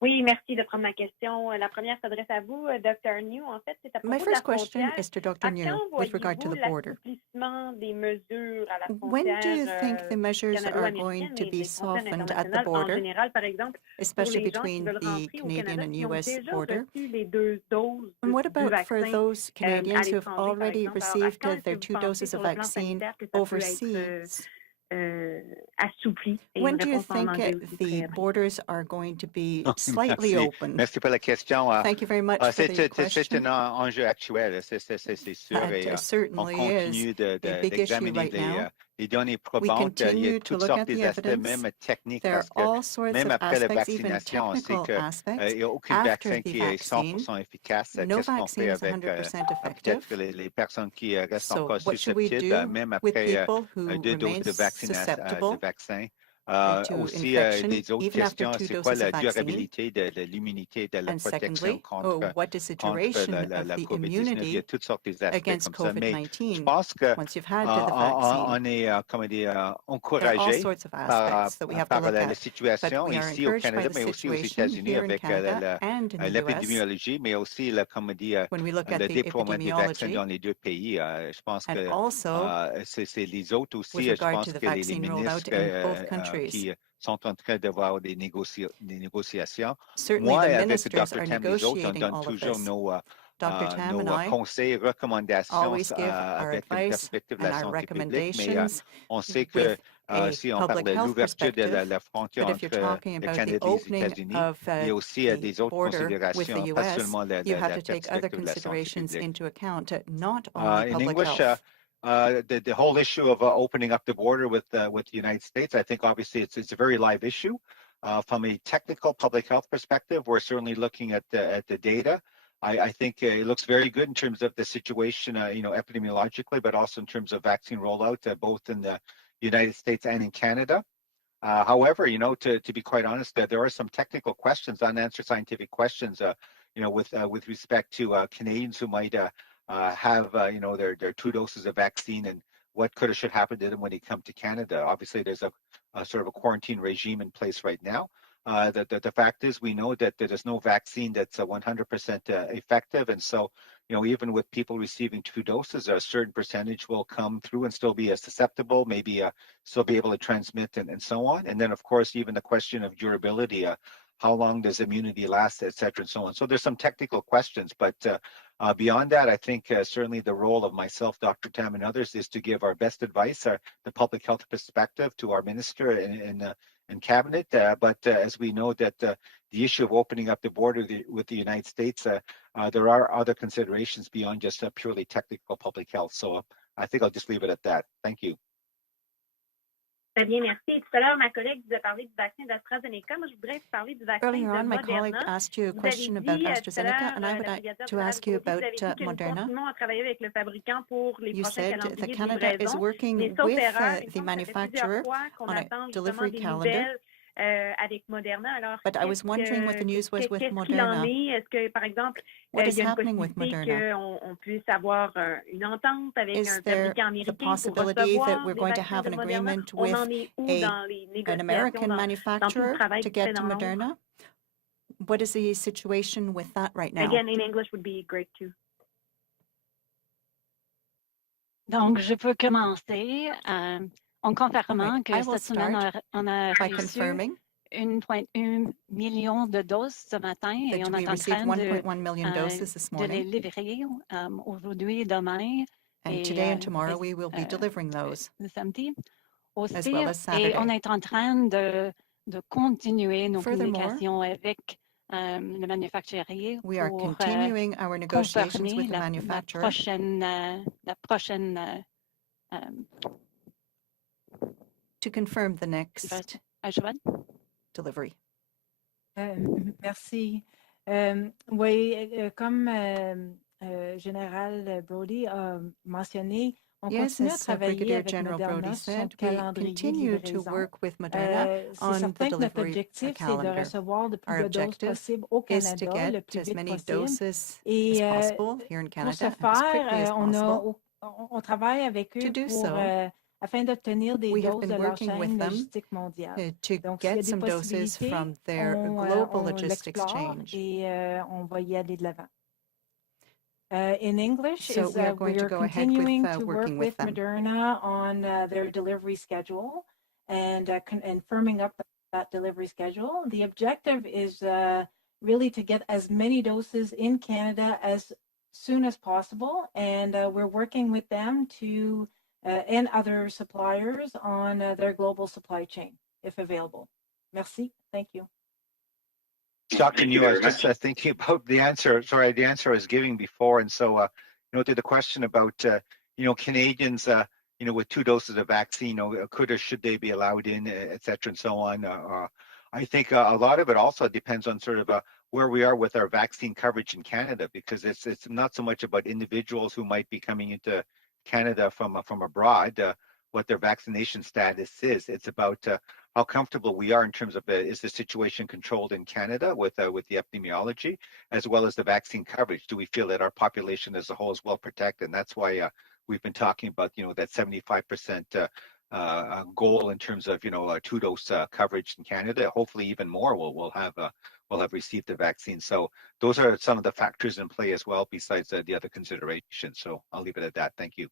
Oui, merci de prendre ma question. La première s'adresse à vous, Dr. New. En fait, c'est à propos My de first la question frontière. is to Dr. New with regard to the border. L'assouplissement des mesures à la When do you frontière think the measures are going to be softened at the border, en général, par exemple, especially pour les gens qui between veulent the rentrer au Canadian Canada, and qui ont US déjà border? reçu les 2 doses And what du about for vaccin those Canadians à who have l'étranger, par already exemple? Alors, received quand est-ce their que 2 vous pensez doses of sur le plan vaccine sanitaire que ça peut overseas? assoupli? Et When une do you réponse en think anglais aussi the très rapide. borders are going to be slightly Merci. open? Merci pour la question. Thank you very much for the C'est question. un enjeu actuel, c'est sûr. It Et on certainly is continue a big issue d'examiner right now. les données We probantes. Il y a continue to toutes look sortes at the d'aspects, evidence. même techniques, There are parce que all sorts même of après la aspects, even vaccination, on sait technical qu'il aspects. n'y a aucun After vaccin the qui est vaccine, 100% efficace. no Qu'est-ce qu'on vaccine fait is avec 100% peut-être effective. les personnes qui restent So encore what should we susceptibles, do même with après people who 2 doses remain de susceptible vaccin? to Aussi, infection, des autres even after questions, 2 c'est quoi doses of la vaccine? durabilité de l'immunité, de la And protection secondly, contre what is the contre duration la of the COVID-19. Il y a immunity toutes sortes d'aspects against comme ça. Mais je COVID-19 pense que once you've had the vaccine? on est, comment dire, There are all encouragé sorts of par, aspects that we have to look la at, but situation we are ici au encouraged by Canada, the mais aussi aux situation États-Unis here in avec Canada and in the US. l'épidémiologie, mais aussi comment dire, When we look at le the déploiement des vaccins epidemiology dans les 2 pays. Je pense and que also c'est les autres with aussi. Je regard pense to the que les vaccine ministres rollout in both countries. qui sont en train d'avoir des négociations. Certainly Moi, the avec ministers Dr. are Tam, les autres, on negotiating donne all of toujours this. nos Dr. Tam and I conseils, recommandations always give our avec une advice perspective de and la our santé publique, mais recommendations on sait que with a si on parle public de health l'ouverture de perspective. la frontière But if you're entre talking le about the Canada et les opening États-Unis, of il y a aussi the des autres border with the considérations, pas US, seulement you have la to take other perspective de la santé considerations publique. into account, not only In public English, health. the whole issue of opening up the border with the United States, I think obviously it's a very live issue. From a technical public health perspective, we're certainly looking at the data. I think it looks very good in terms of the situation, epidemiologically, but also in terms of vaccine rollout, both in the United States and in Canada. However, to be quite honest, there are some technical questions, unanswered scientific questions, with respect to Canadians who might have, their 2 doses of vaccine and what could or should happen to them when they come to Canada. Obviously, there's a sort of a quarantine regime in place right now. The fact is, we know that there is no vaccine that's 100% effective, and so even with people receiving 2 doses, a certain percentage will come through and still be susceptible, maybe still be able to transmit and so on. And then, of course, even the question of durability, how long does immunity last, et cetera, and so on. So there's some technical questions, but beyond that, I think certainly the role of myself, Dr. Tam, and others is to give our best advice, the public health perspective to our minister and cabinet. But as we know that the issue of opening up the border with the United States, there are other considerations beyond just purely technical public health. So I think I'll just leave it at that. Thank you. Très bien, merci. Tout à l'heure, ma collègue vous a parlé du vaccin d'AstraZeneca. Moi, je voudrais vous parler du vaccin Earlier on, de my colleague Moderna. asked you a Vous avez question dit about tout à AstraZeneca, and I l'heure, would la like brigadière to générale ask you Brody, vous about avez dit que nous Moderna. continuons à travailler avec le fabricant pour les You prochains said that calendriers de Canada is livraison. working Mais sauf with erreur, il me the semble que ça fait plusieurs manufacturer fois qu'on on a attend justement delivery des calendar. nouvelles avec Moderna. Alors, But I was wondering what the news was with qu'est-ce qu'il en Moderna. est? Est-ce que, par exemple, What il is y a une happening with possibilité Moderna? qu'on puisse avoir une entente avec Is un there fabricant the américain pour possibility that recevoir we're les going to vaccins have de an Moderna? agreement On with en est où dans les an négociations, American dans tout le manufacturer travail to qui se fait get to dans l'ombre? Moderna? What is the situation with that right now? Again, in English would be great too. Donc, je peux commencer en confirmant que I will cette semaine, start on a by reçu confirming 1,1 million de doses ce matin et that on we est en received train 1.1 million doses this de les morning, livrer aujourd'hui et demain and et today and tomorrow we will be delivering those, le samedi as aussi. well as Et on Saturday. est en train de continuer nos Furthermore, communications avec le manufacturier we are pour continuing our negotiations confirmer with the la manufacturer prochaine to confirm the next delivery. Merci. Oui, comme Général Brody a mentionné, on Yes, continue à as travailler Brigadier avec General Moderna Brody sur son said, we calendrier de continue to livraison. work with Moderna C'est on the certain que notre delivery objectif, c'est de calendar. recevoir le plus Our de doses objective possible au is to Canada le get plus as vite many possible. doses Et as possible here in pour Canada ce and as quickly as faire, possible. on travaille avec To eux do pour, so, afin d'obtenir des we have doses been de leur working with chaîne them logistique mondiale. to Donc, s'il y a get des some doses possibilités, from their global logistics l'explore change. et on va y aller de l'avant. In English, So we are going to go ahead with continuing to work working with with them. Moderna on their delivery schedule and firming up that delivery schedule. The objective is really to get as many doses in Canada as soon as possible, and we're working with them to and other suppliers on their global supply chain, if available. Merci. Thank you. Dr. New, I was just thinking about the answer I was giving before. And so, to the question about, Canadians, with 2 doses of vaccine, could or should they be allowed in, et cetera, and so on. I think a lot of it also depends on sort of where we are with our vaccine coverage in Canada, because it's not so much about individuals who might be coming into Canada from abroad, what their vaccination status is. It's about how comfortable we are in terms of is the situation controlled in Canada with the epidemiology, as well as the vaccine coverage. Do we feel that our population as a whole is well protected? And that's why we've been talking about that 75% goal in terms of 2-dose coverage in Canada. Hopefully, even more will have received the vaccine. So those are some of the factors in play as well, besides the other considerations. So I'll leave it at that. Thank you.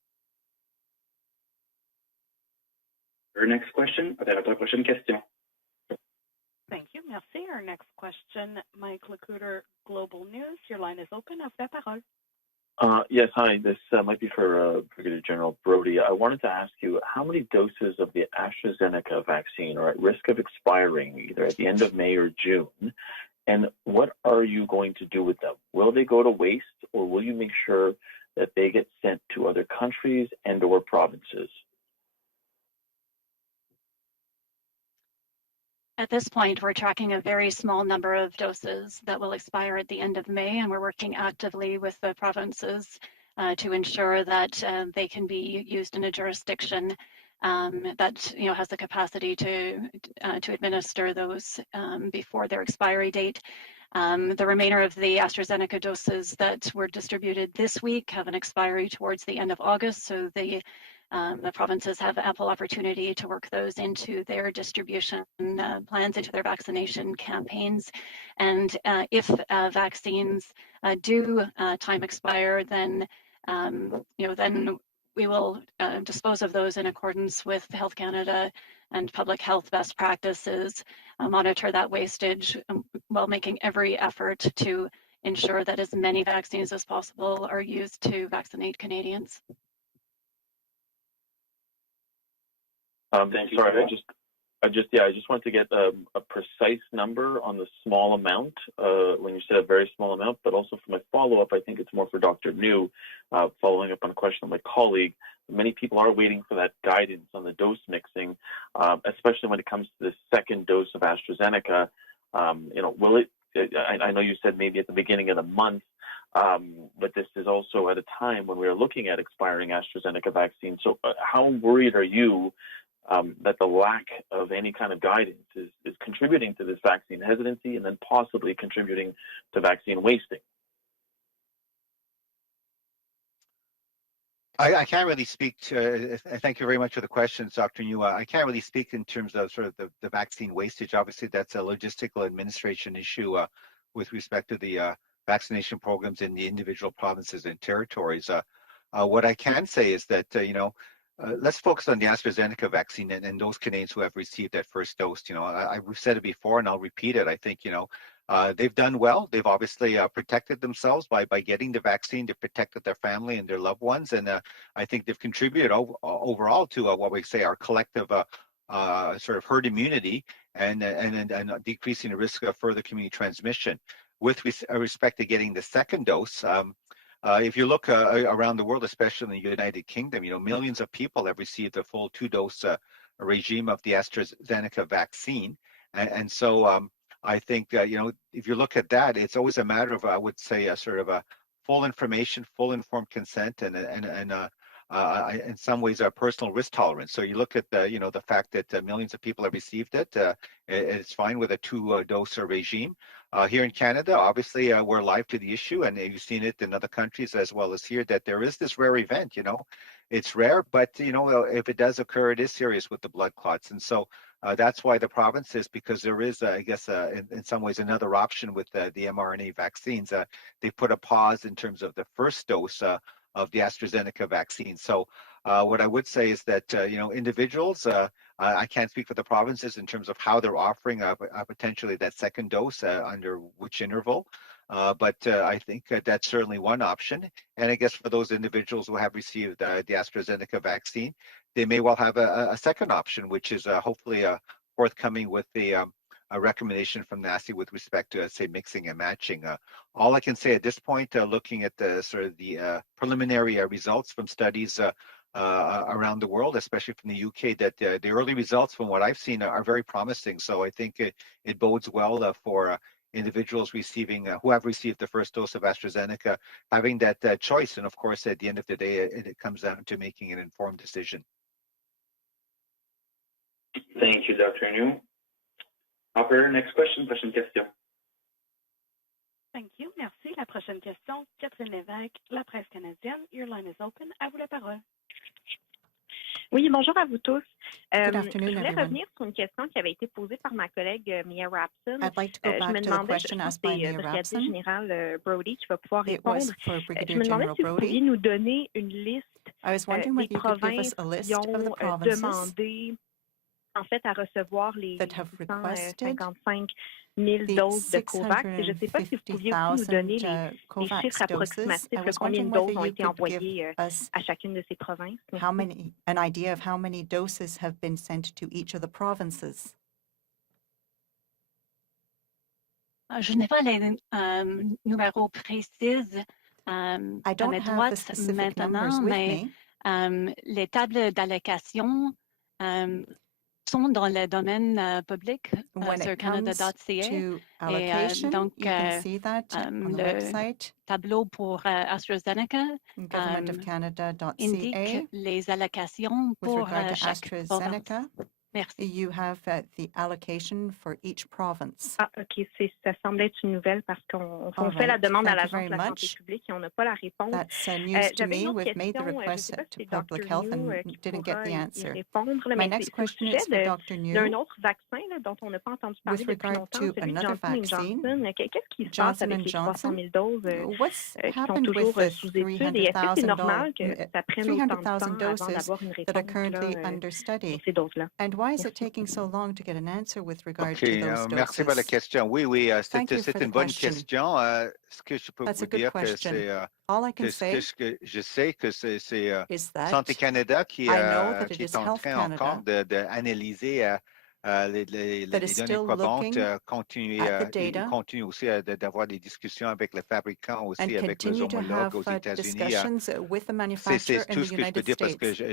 Our next question. Prochaine question. Thank you. Merci. Our next question, Mike Lacuter, Global News. Your line is open. À vous la parole. Yes, hi. This might be for Brigadier General Brody. I wanted to ask you, how many doses of the AstraZeneca vaccine are at risk of expiring either at the end of May or June? And what are you going to do with them? Will they go to waste, or will you make sure that they get sent to other countries and or provinces? At this point, we're tracking a very small number of doses that will expire at the end of May, and we're working actively with the provinces to ensure that they can be used in a jurisdiction that has the capacity to administer those before their expiry date. The remainder of the AstraZeneca doses that were distributed this week have an expiry towards the end of August, so the provinces have ample opportunity to work those into their distribution plans, into their vaccination campaigns. And if vaccines do time expire, then then we will dispose of those in accordance with Health Canada and public health best practices, monitor that wastage while making every effort to ensure that as many vaccines as possible are used to vaccinate Canadians. Thank you. Sorry, I just want to get a precise number on the small amount when you said a very small amount, but also for my follow-up, I think it's more for Dr. New, following up on a question of my colleague. Many people are waiting for that guidance on the dose mixing, especially when it comes to the second dose of AstraZeneca. Will it? I know you said maybe at the beginning of the month, but this is also at a time when we're looking at expiring AstraZeneca vaccine. So how worried are you that the lack of any kind of guidance is contributing to this vaccine hesitancy and then possibly contributing to vaccine wasting? I can't really speak to, thank you very much for the questions, Dr. New. I can't really speak in terms of sort of the vaccine wastage. Obviously, that's a logistical administration issue with respect to the vaccination programs in the individual provinces and territories. What I can say is that, let's focus on the AstraZeneca vaccine and those Canadians who have received that first dose. I've said it before and I'll repeat it. I think, they've done well. They've obviously protected themselves by getting the vaccine. They've protected their family and their loved ones. And I think they've contributed overall to what we say our collective sort of herd immunity and decreasing the risk of further community transmission. With respect to getting the second dose, if you look around the world, especially in the United Kingdom, millions of people have received a full 2-dose regime of the AstraZeneca vaccine. And so I think, if you look at that, it's always a matter of, I would say, a sort of a full information, full informed consent, and in some ways, a personal risk tolerance. So you look at the fact that millions of people have received it. It's fine with a 2-dose regime. Here in Canada, obviously, we're alive to the issue, and you've seen it in other countries as well as here, that there is this rare event. It's rare, but if it does occur, it is serious with the blood clots. And so that's why the provinces, because there is, I guess, in some ways, another option with the mRNA vaccines. They put a pause in terms of the first dose of the AstraZeneca vaccine. So what I would say is that, individuals, I can't speak for the provinces in terms of how they're offering potentially that second dose under which interval. But I think that's certainly one option. And I guess for those individuals who have received the AstraZeneca vaccine, they may well have a second option, which is hopefully forthcoming with a recommendation from NACI with respect to, say, mixing and matching. All I can say at this point, looking at the sort of the preliminary results from studies around the world, especially from the UK, that the early results from what I've seen are very promising. So I think it bodes well for individuals who have received the first dose of AstraZeneca, having that choice. And of course, at the end of the day, it comes down to making an informed decision. Thank you, Dr. New. Operator, next question. Prochaine question. Thank you. Merci. La prochaine question, Catherine Lévesque, La Presse canadienne. Your line is open. À vous la parole. Oui, bonjour à vous tous. Good afternoon, je voulais everyone. revenir sur une question qui avait été posée par ma collègue Mia Rapson. I'd like to go Je back me to the demandais, question je pense asked que by c'est Mia Brigadier Rapson. Général Brody qui va pouvoir It répondre. was for Je Brigadier me demandais General si vous Brody. pouviez nous donner une liste I was wondering des whether you could give provinces us a list qui of the ont provinces demandé en fait à recevoir les that have requested 655 000 the doses de COVAX. Et je ne sais pas si vous pouviez aussi nous donner les COVAX chiffres doses. approximatifs, I was combien de wondering doses whether ont you été could envoyées give us à chacune de ces provinces. an idea of how many doses have been sent to each of the provinces. Je n'ai pas les numéros précis à don't mes have the droites specific numbers maintenant, with mais me, les tables d'allocation sont dans le domaine public sur canada.ca. Allocation, Donc, you can see that on the le website. tableau pour AstraZeneca indique les allocations with pour regard to chaque AstraZeneca. province. Merci. You have the allocation for each province. Ah, OK. Ça semble être une nouvelle parce qu'on fait la demande à l'Agence de la santé publique et on n'a pas la réponse. That's news to me. Une autre We've made the question, request to Public Health and didn't get the answer. Répondre, My next question is for Dr. New. D'un autre vaccin dont on n'a pas entendu parler depuis longtemps, celui de Johnson & Johnson. Qu'est-ce qui se passe avec les 300 000 doses qui sont toujours sous étude? Et est-ce que c'est normal que ça prenne autant de temps avant d'avoir une réponse sur ces doses-là? And why is it taking so long to get an answer with regard to those doses? Merci pour la question. Oui, c'est une bonne question. Ce que je peux vous dire que c'est ce que je sais que c'est Santé Canada qui est en train encore d'analyser les données probantes, continue aussi d'avoir des discussions avec les fabricants aussi, avec les homologues aux États-Unis. C'est tout ce que je peux dire parce que je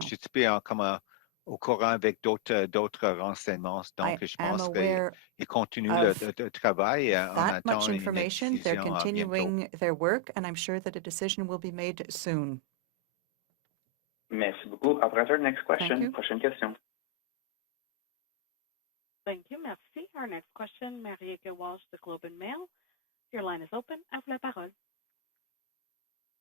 suis comme au courant avec d'autres renseignements. Donc, je pense qu'ils continuent le travail. On attend une décision They're continuing bientôt. their work, and I'm sure that a decision will be made soon. Merci beaucoup. Operator, next question. Prochaine question. Thank you. Merci. Our next question, Marieke Walsh, the Globe and Mail. Your line is open. À vous la parole.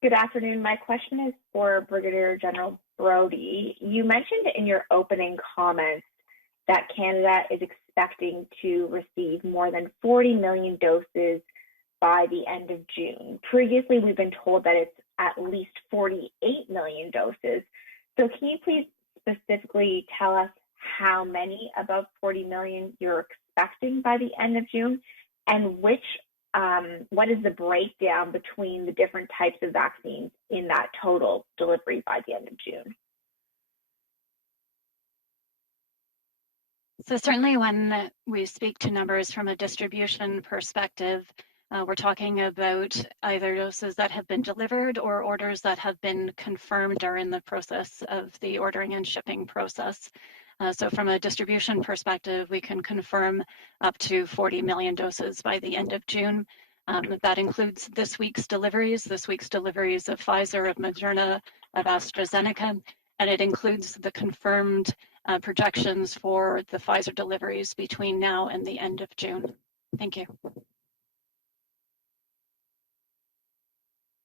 Good afternoon. My question is for Brigadier General Brody. You mentioned in your opening comments that Canada is expecting to receive more than 40 million doses by the end of June. Previously, we've been told that it's at least 48 million doses. So can you please specifically tell us how many above 40 million you're expecting by the end of June, and what is the breakdown between the different types of vaccines in that total delivery by the end of June? So certainly when we speak to numbers from a distribution perspective, we're talking about either doses that have been delivered or orders that have been confirmed or in the process of the ordering and shipping process. So from a distribution perspective, we can confirm up to 40 million doses by the end of June. That includes this week's deliveries of Pfizer, of Moderna, of AstraZeneca, and it includes the confirmed projections for the Pfizer deliveries between now and the end of June. Thank you.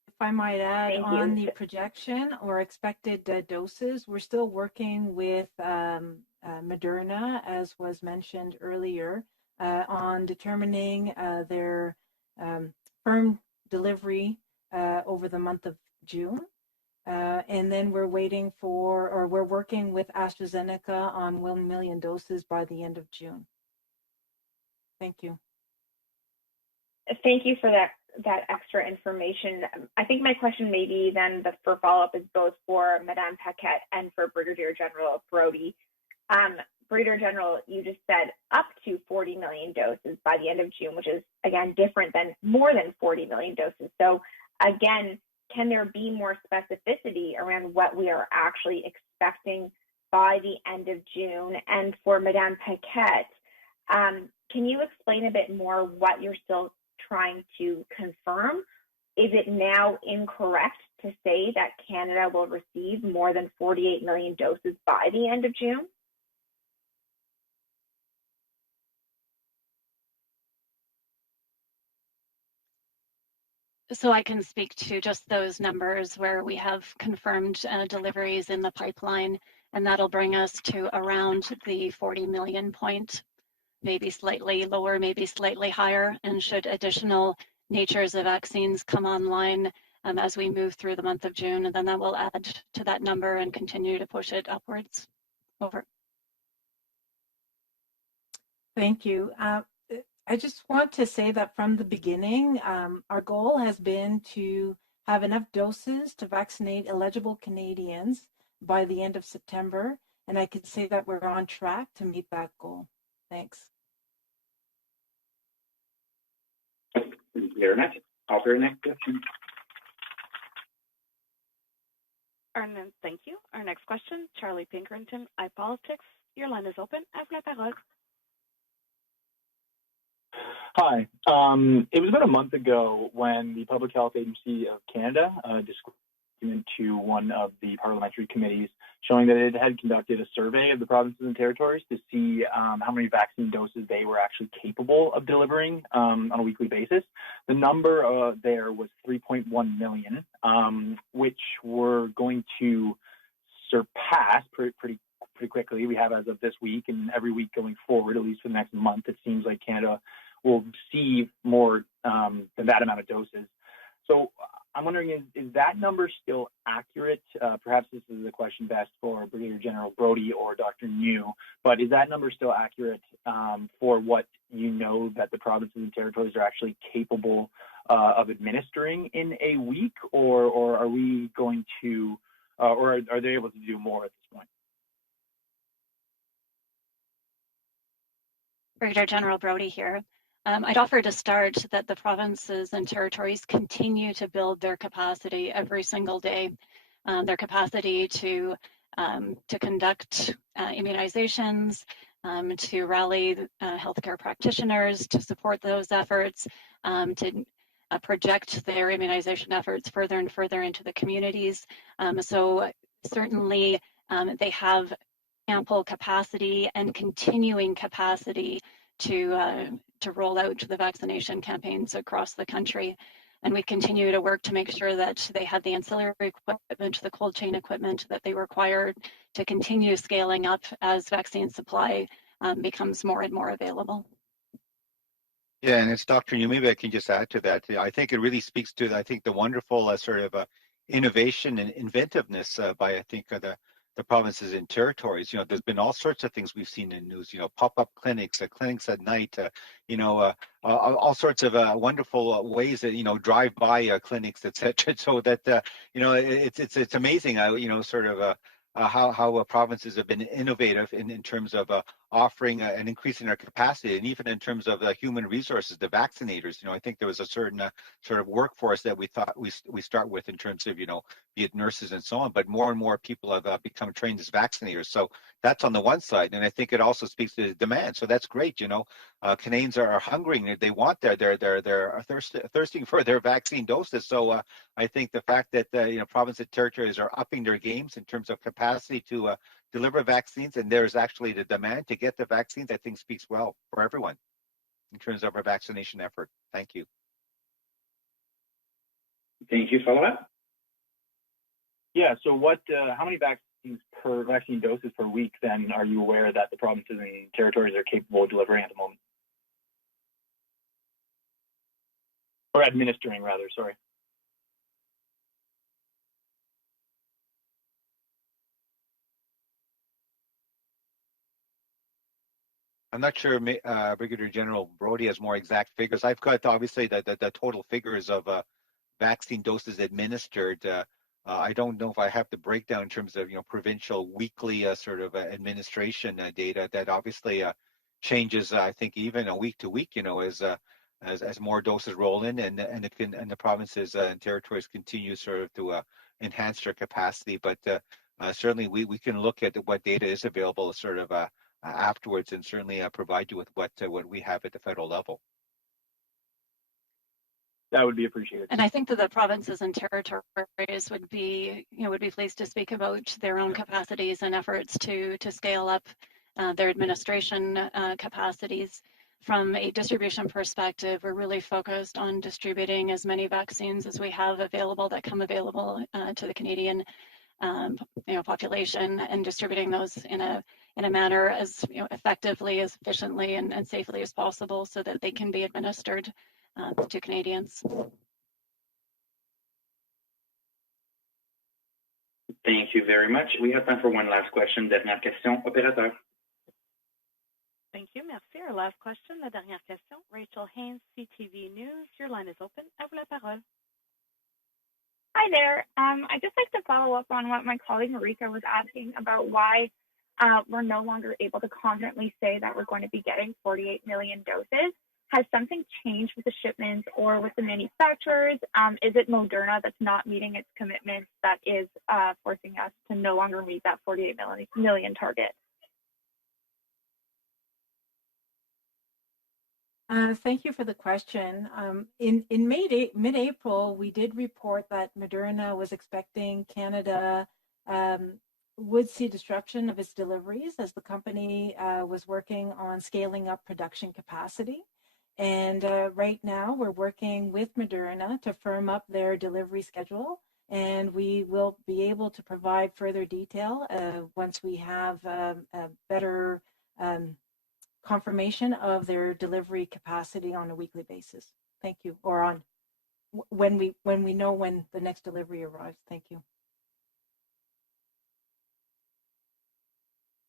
If I might add on the projection or expected doses, we're still working with Moderna, as was mentioned earlier, on determining their firm delivery over the month of June. And then we're working with AstraZeneca on 1 million doses by the end of June. Thank you. Thank you for that extra information. I think my question maybe then for follow-up is both for Madame Paquette and for Brigadier General Brody. Brigadier General, you just said up to 40 million doses by the end of June, which is, again, different than more than 40 million doses. So, again, can there be more specificity around what we are actually expecting by the end of June? And for Madame Paquette, can you explain a bit more what you're still trying to confirm? Is it now incorrect to say that Canada will receive more than 48 million doses by the end of June? So I can speak to just those numbers where we have confirmed deliveries in the pipeline, and that'll bring us to around the 40 million point, maybe slightly lower, maybe slightly higher. And should additional natures of vaccines come online as we move through the month of June, and then that will add to that number and continue to push it upwards. Over. Thank you. I just want to say that from the beginning, our goal has been to have enough doses to vaccinate eligible Canadians by the end of September, and I can say that we're on track to meet that goal. Thanks. Your next question. Thank you. Our next question, Charlie Pinkerton, iPolitics. Your line is open. À vous la parole. Hi. It was about a month ago when the Public Health Agency of Canada disclosed to one of the parliamentary committees showing that it had conducted a survey of the provinces and territories to see how many vaccine doses they were actually capable of delivering on a weekly basis. The number there was 3.1 million, which we're going to surpass pretty quickly. We have as of this week and every week going forward, at least for the next month, it seems like Canada will receive more than that amount of doses. So I'm wondering, is that number still accurate? Perhaps this is a question best for Brigadier General Brody or Dr. New, but is that number still accurate for what you know that the provinces and territories are actually capable of administering in a week, or are we going to, or are they able to do more at this point? Brigadier General Brody here. I'd offer to start that the provinces and territories continue to build their capacity every single day, their capacity to conduct immunizations, to rally healthcare practitioners, to support those efforts, to project their immunization efforts further and further into the communities. So certainly they have ample capacity and continuing capacity to roll out the vaccination campaigns across the country. And we continue to work to make sure that they have the ancillary equipment, the cold chain equipment that they require to continue scaling up as vaccine supply becomes more and more available. Yeah, and it's Dr. New. Maybe I can just add to that. I think it really speaks to, I think, the wonderful sort of innovation and inventiveness by, I think, the provinces and territories. You know, there's been all sorts of things we've seen in news, you know, pop-up clinics, clinics at night, all sorts of wonderful ways that, you know, drive-by clinics, et cetera. So that, you know, it's amazing, you know, sort of how provinces have been innovative in terms of offering and increasing their capacity, and even in terms of human resources, the vaccinators. You know, I think there was a certain sort of workforce that we thought we start with in terms of, you know, be it nurses and so on, but more and more people have become trained as vaccinators. So that's on the one side, and I think it also speaks to the demand. So that's great. You know, Canadians are hungering; they want they're thirsting for their vaccine doses. So I think the fact that you know, provinces and territories are upping their games in terms of capacity to deliver vaccines, and there's actually the demand to get the vaccines, I think speaks well for everyone in terms of our vaccination effort. Thank you. Thank you. Follow-up? Yeah, so how many vaccine doses per week then are you aware that the provinces and territories are capable of delivering at the moment? Or administering, rather, sorry. I'm not sure Brigadier General Brody has more exact figures. I've got obviously the total figures of vaccine doses administered. I don't know if I have the breakdown in terms of, you know, provincial weekly sort of administration data that obviously changes. I think even a week to week, you know, as more doses roll in, and the provinces and territories continue sort of to enhance their capacity. But certainly we can look at what data is available sort of afterwards, and certainly provide you with what we have at the federal level. That would be appreciated. And I think that the provinces and territories would be pleased to speak about their own capacities and efforts to scale up their administration capacities. From a distribution perspective, we're really focused on distributing as many vaccines as we have available that come available to the Canadian population, and distributing those in a manner as effectively, as efficiently, and safely as possible, so that they can be administered to Canadians. Thank you very much. We have time for one last question. Dernière question, opérateur. Thank you. Merci. Our last question, la dernière question. Rachel Haynes, CTV News. Your line is open. À vous la parole. Hi there. I'd just like to follow up on what my colleague Marika was asking about why we're no longer able to confidently say that we're going to be getting 48 million doses. has something changed with the shipments or with the manufacturers? Is it Moderna that's not meeting its commitments that is forcing us to no longer meet that 48 million target? Thank you for the question. In mid-April, we did report that Moderna was expecting Canada would see disruption of its deliveries as the company was working on scaling up production capacity. And right now, we're working with Moderna to firm up their delivery schedule, and we will be able to provide further detail once we have a better confirmation of their delivery capacity on a weekly basis. Thank you. Or on when we know when the next delivery arrives. Thank you.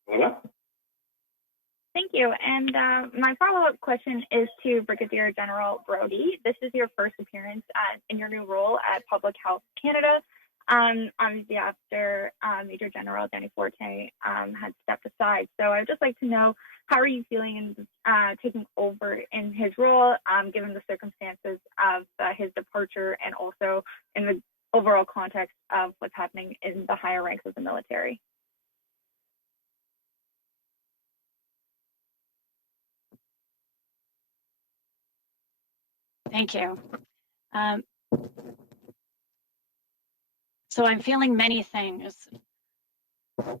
Hola. Thank you. And my follow-up question is to Brigadier General Brody. This is your first appearance in your new role at Public Health Canada. Obviously after Major General Danny Forte had stepped aside. So I'd just like to know, how are you feeling in taking over in his role, given the circumstances of his departure and also in the overall context of what's happening in the higher ranks of the military? Thank you. So I'm feeling many things. So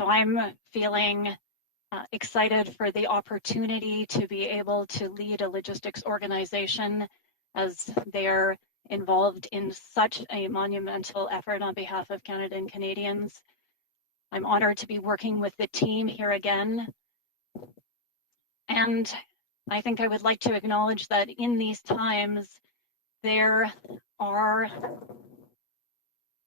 I'm feeling excited for the opportunity to be able to lead a logistics organization as they're involved in such a monumental effort on behalf of Canada and Canadians. I'm honored to be working with the team here again. And I think I would like to acknowledge that in these times, there are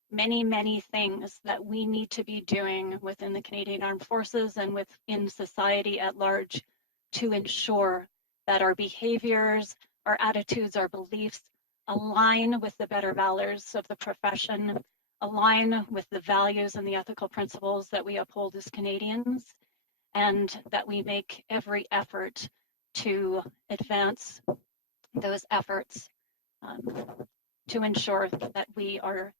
many, many things that we need to be doing within the Canadian Armed Forces and within society at large to ensure that our behaviors, our attitudes, our beliefs align with the better values of the profession, align with the values and the ethical principles that we uphold as Canadians, and that we make every effort to advance those efforts to ensure that we are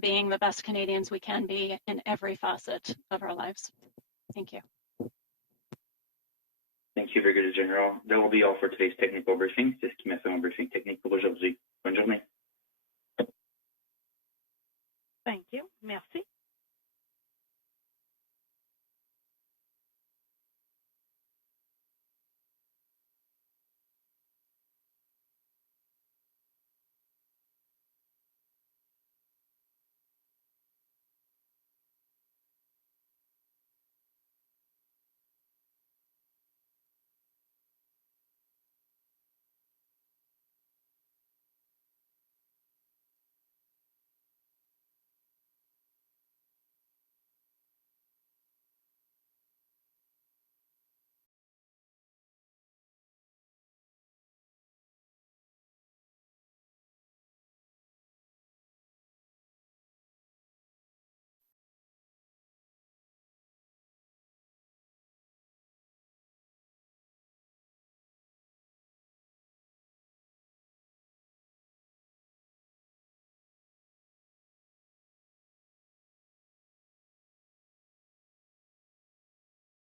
being the best Canadians we can be in every facet of our lives. Thank you. Thank you, Brigadier General. That will be all for today's technical briefing. C'est ce qui met fin au briefing technique pour aujourd'hui. Bonne journée. Thank you. Merci.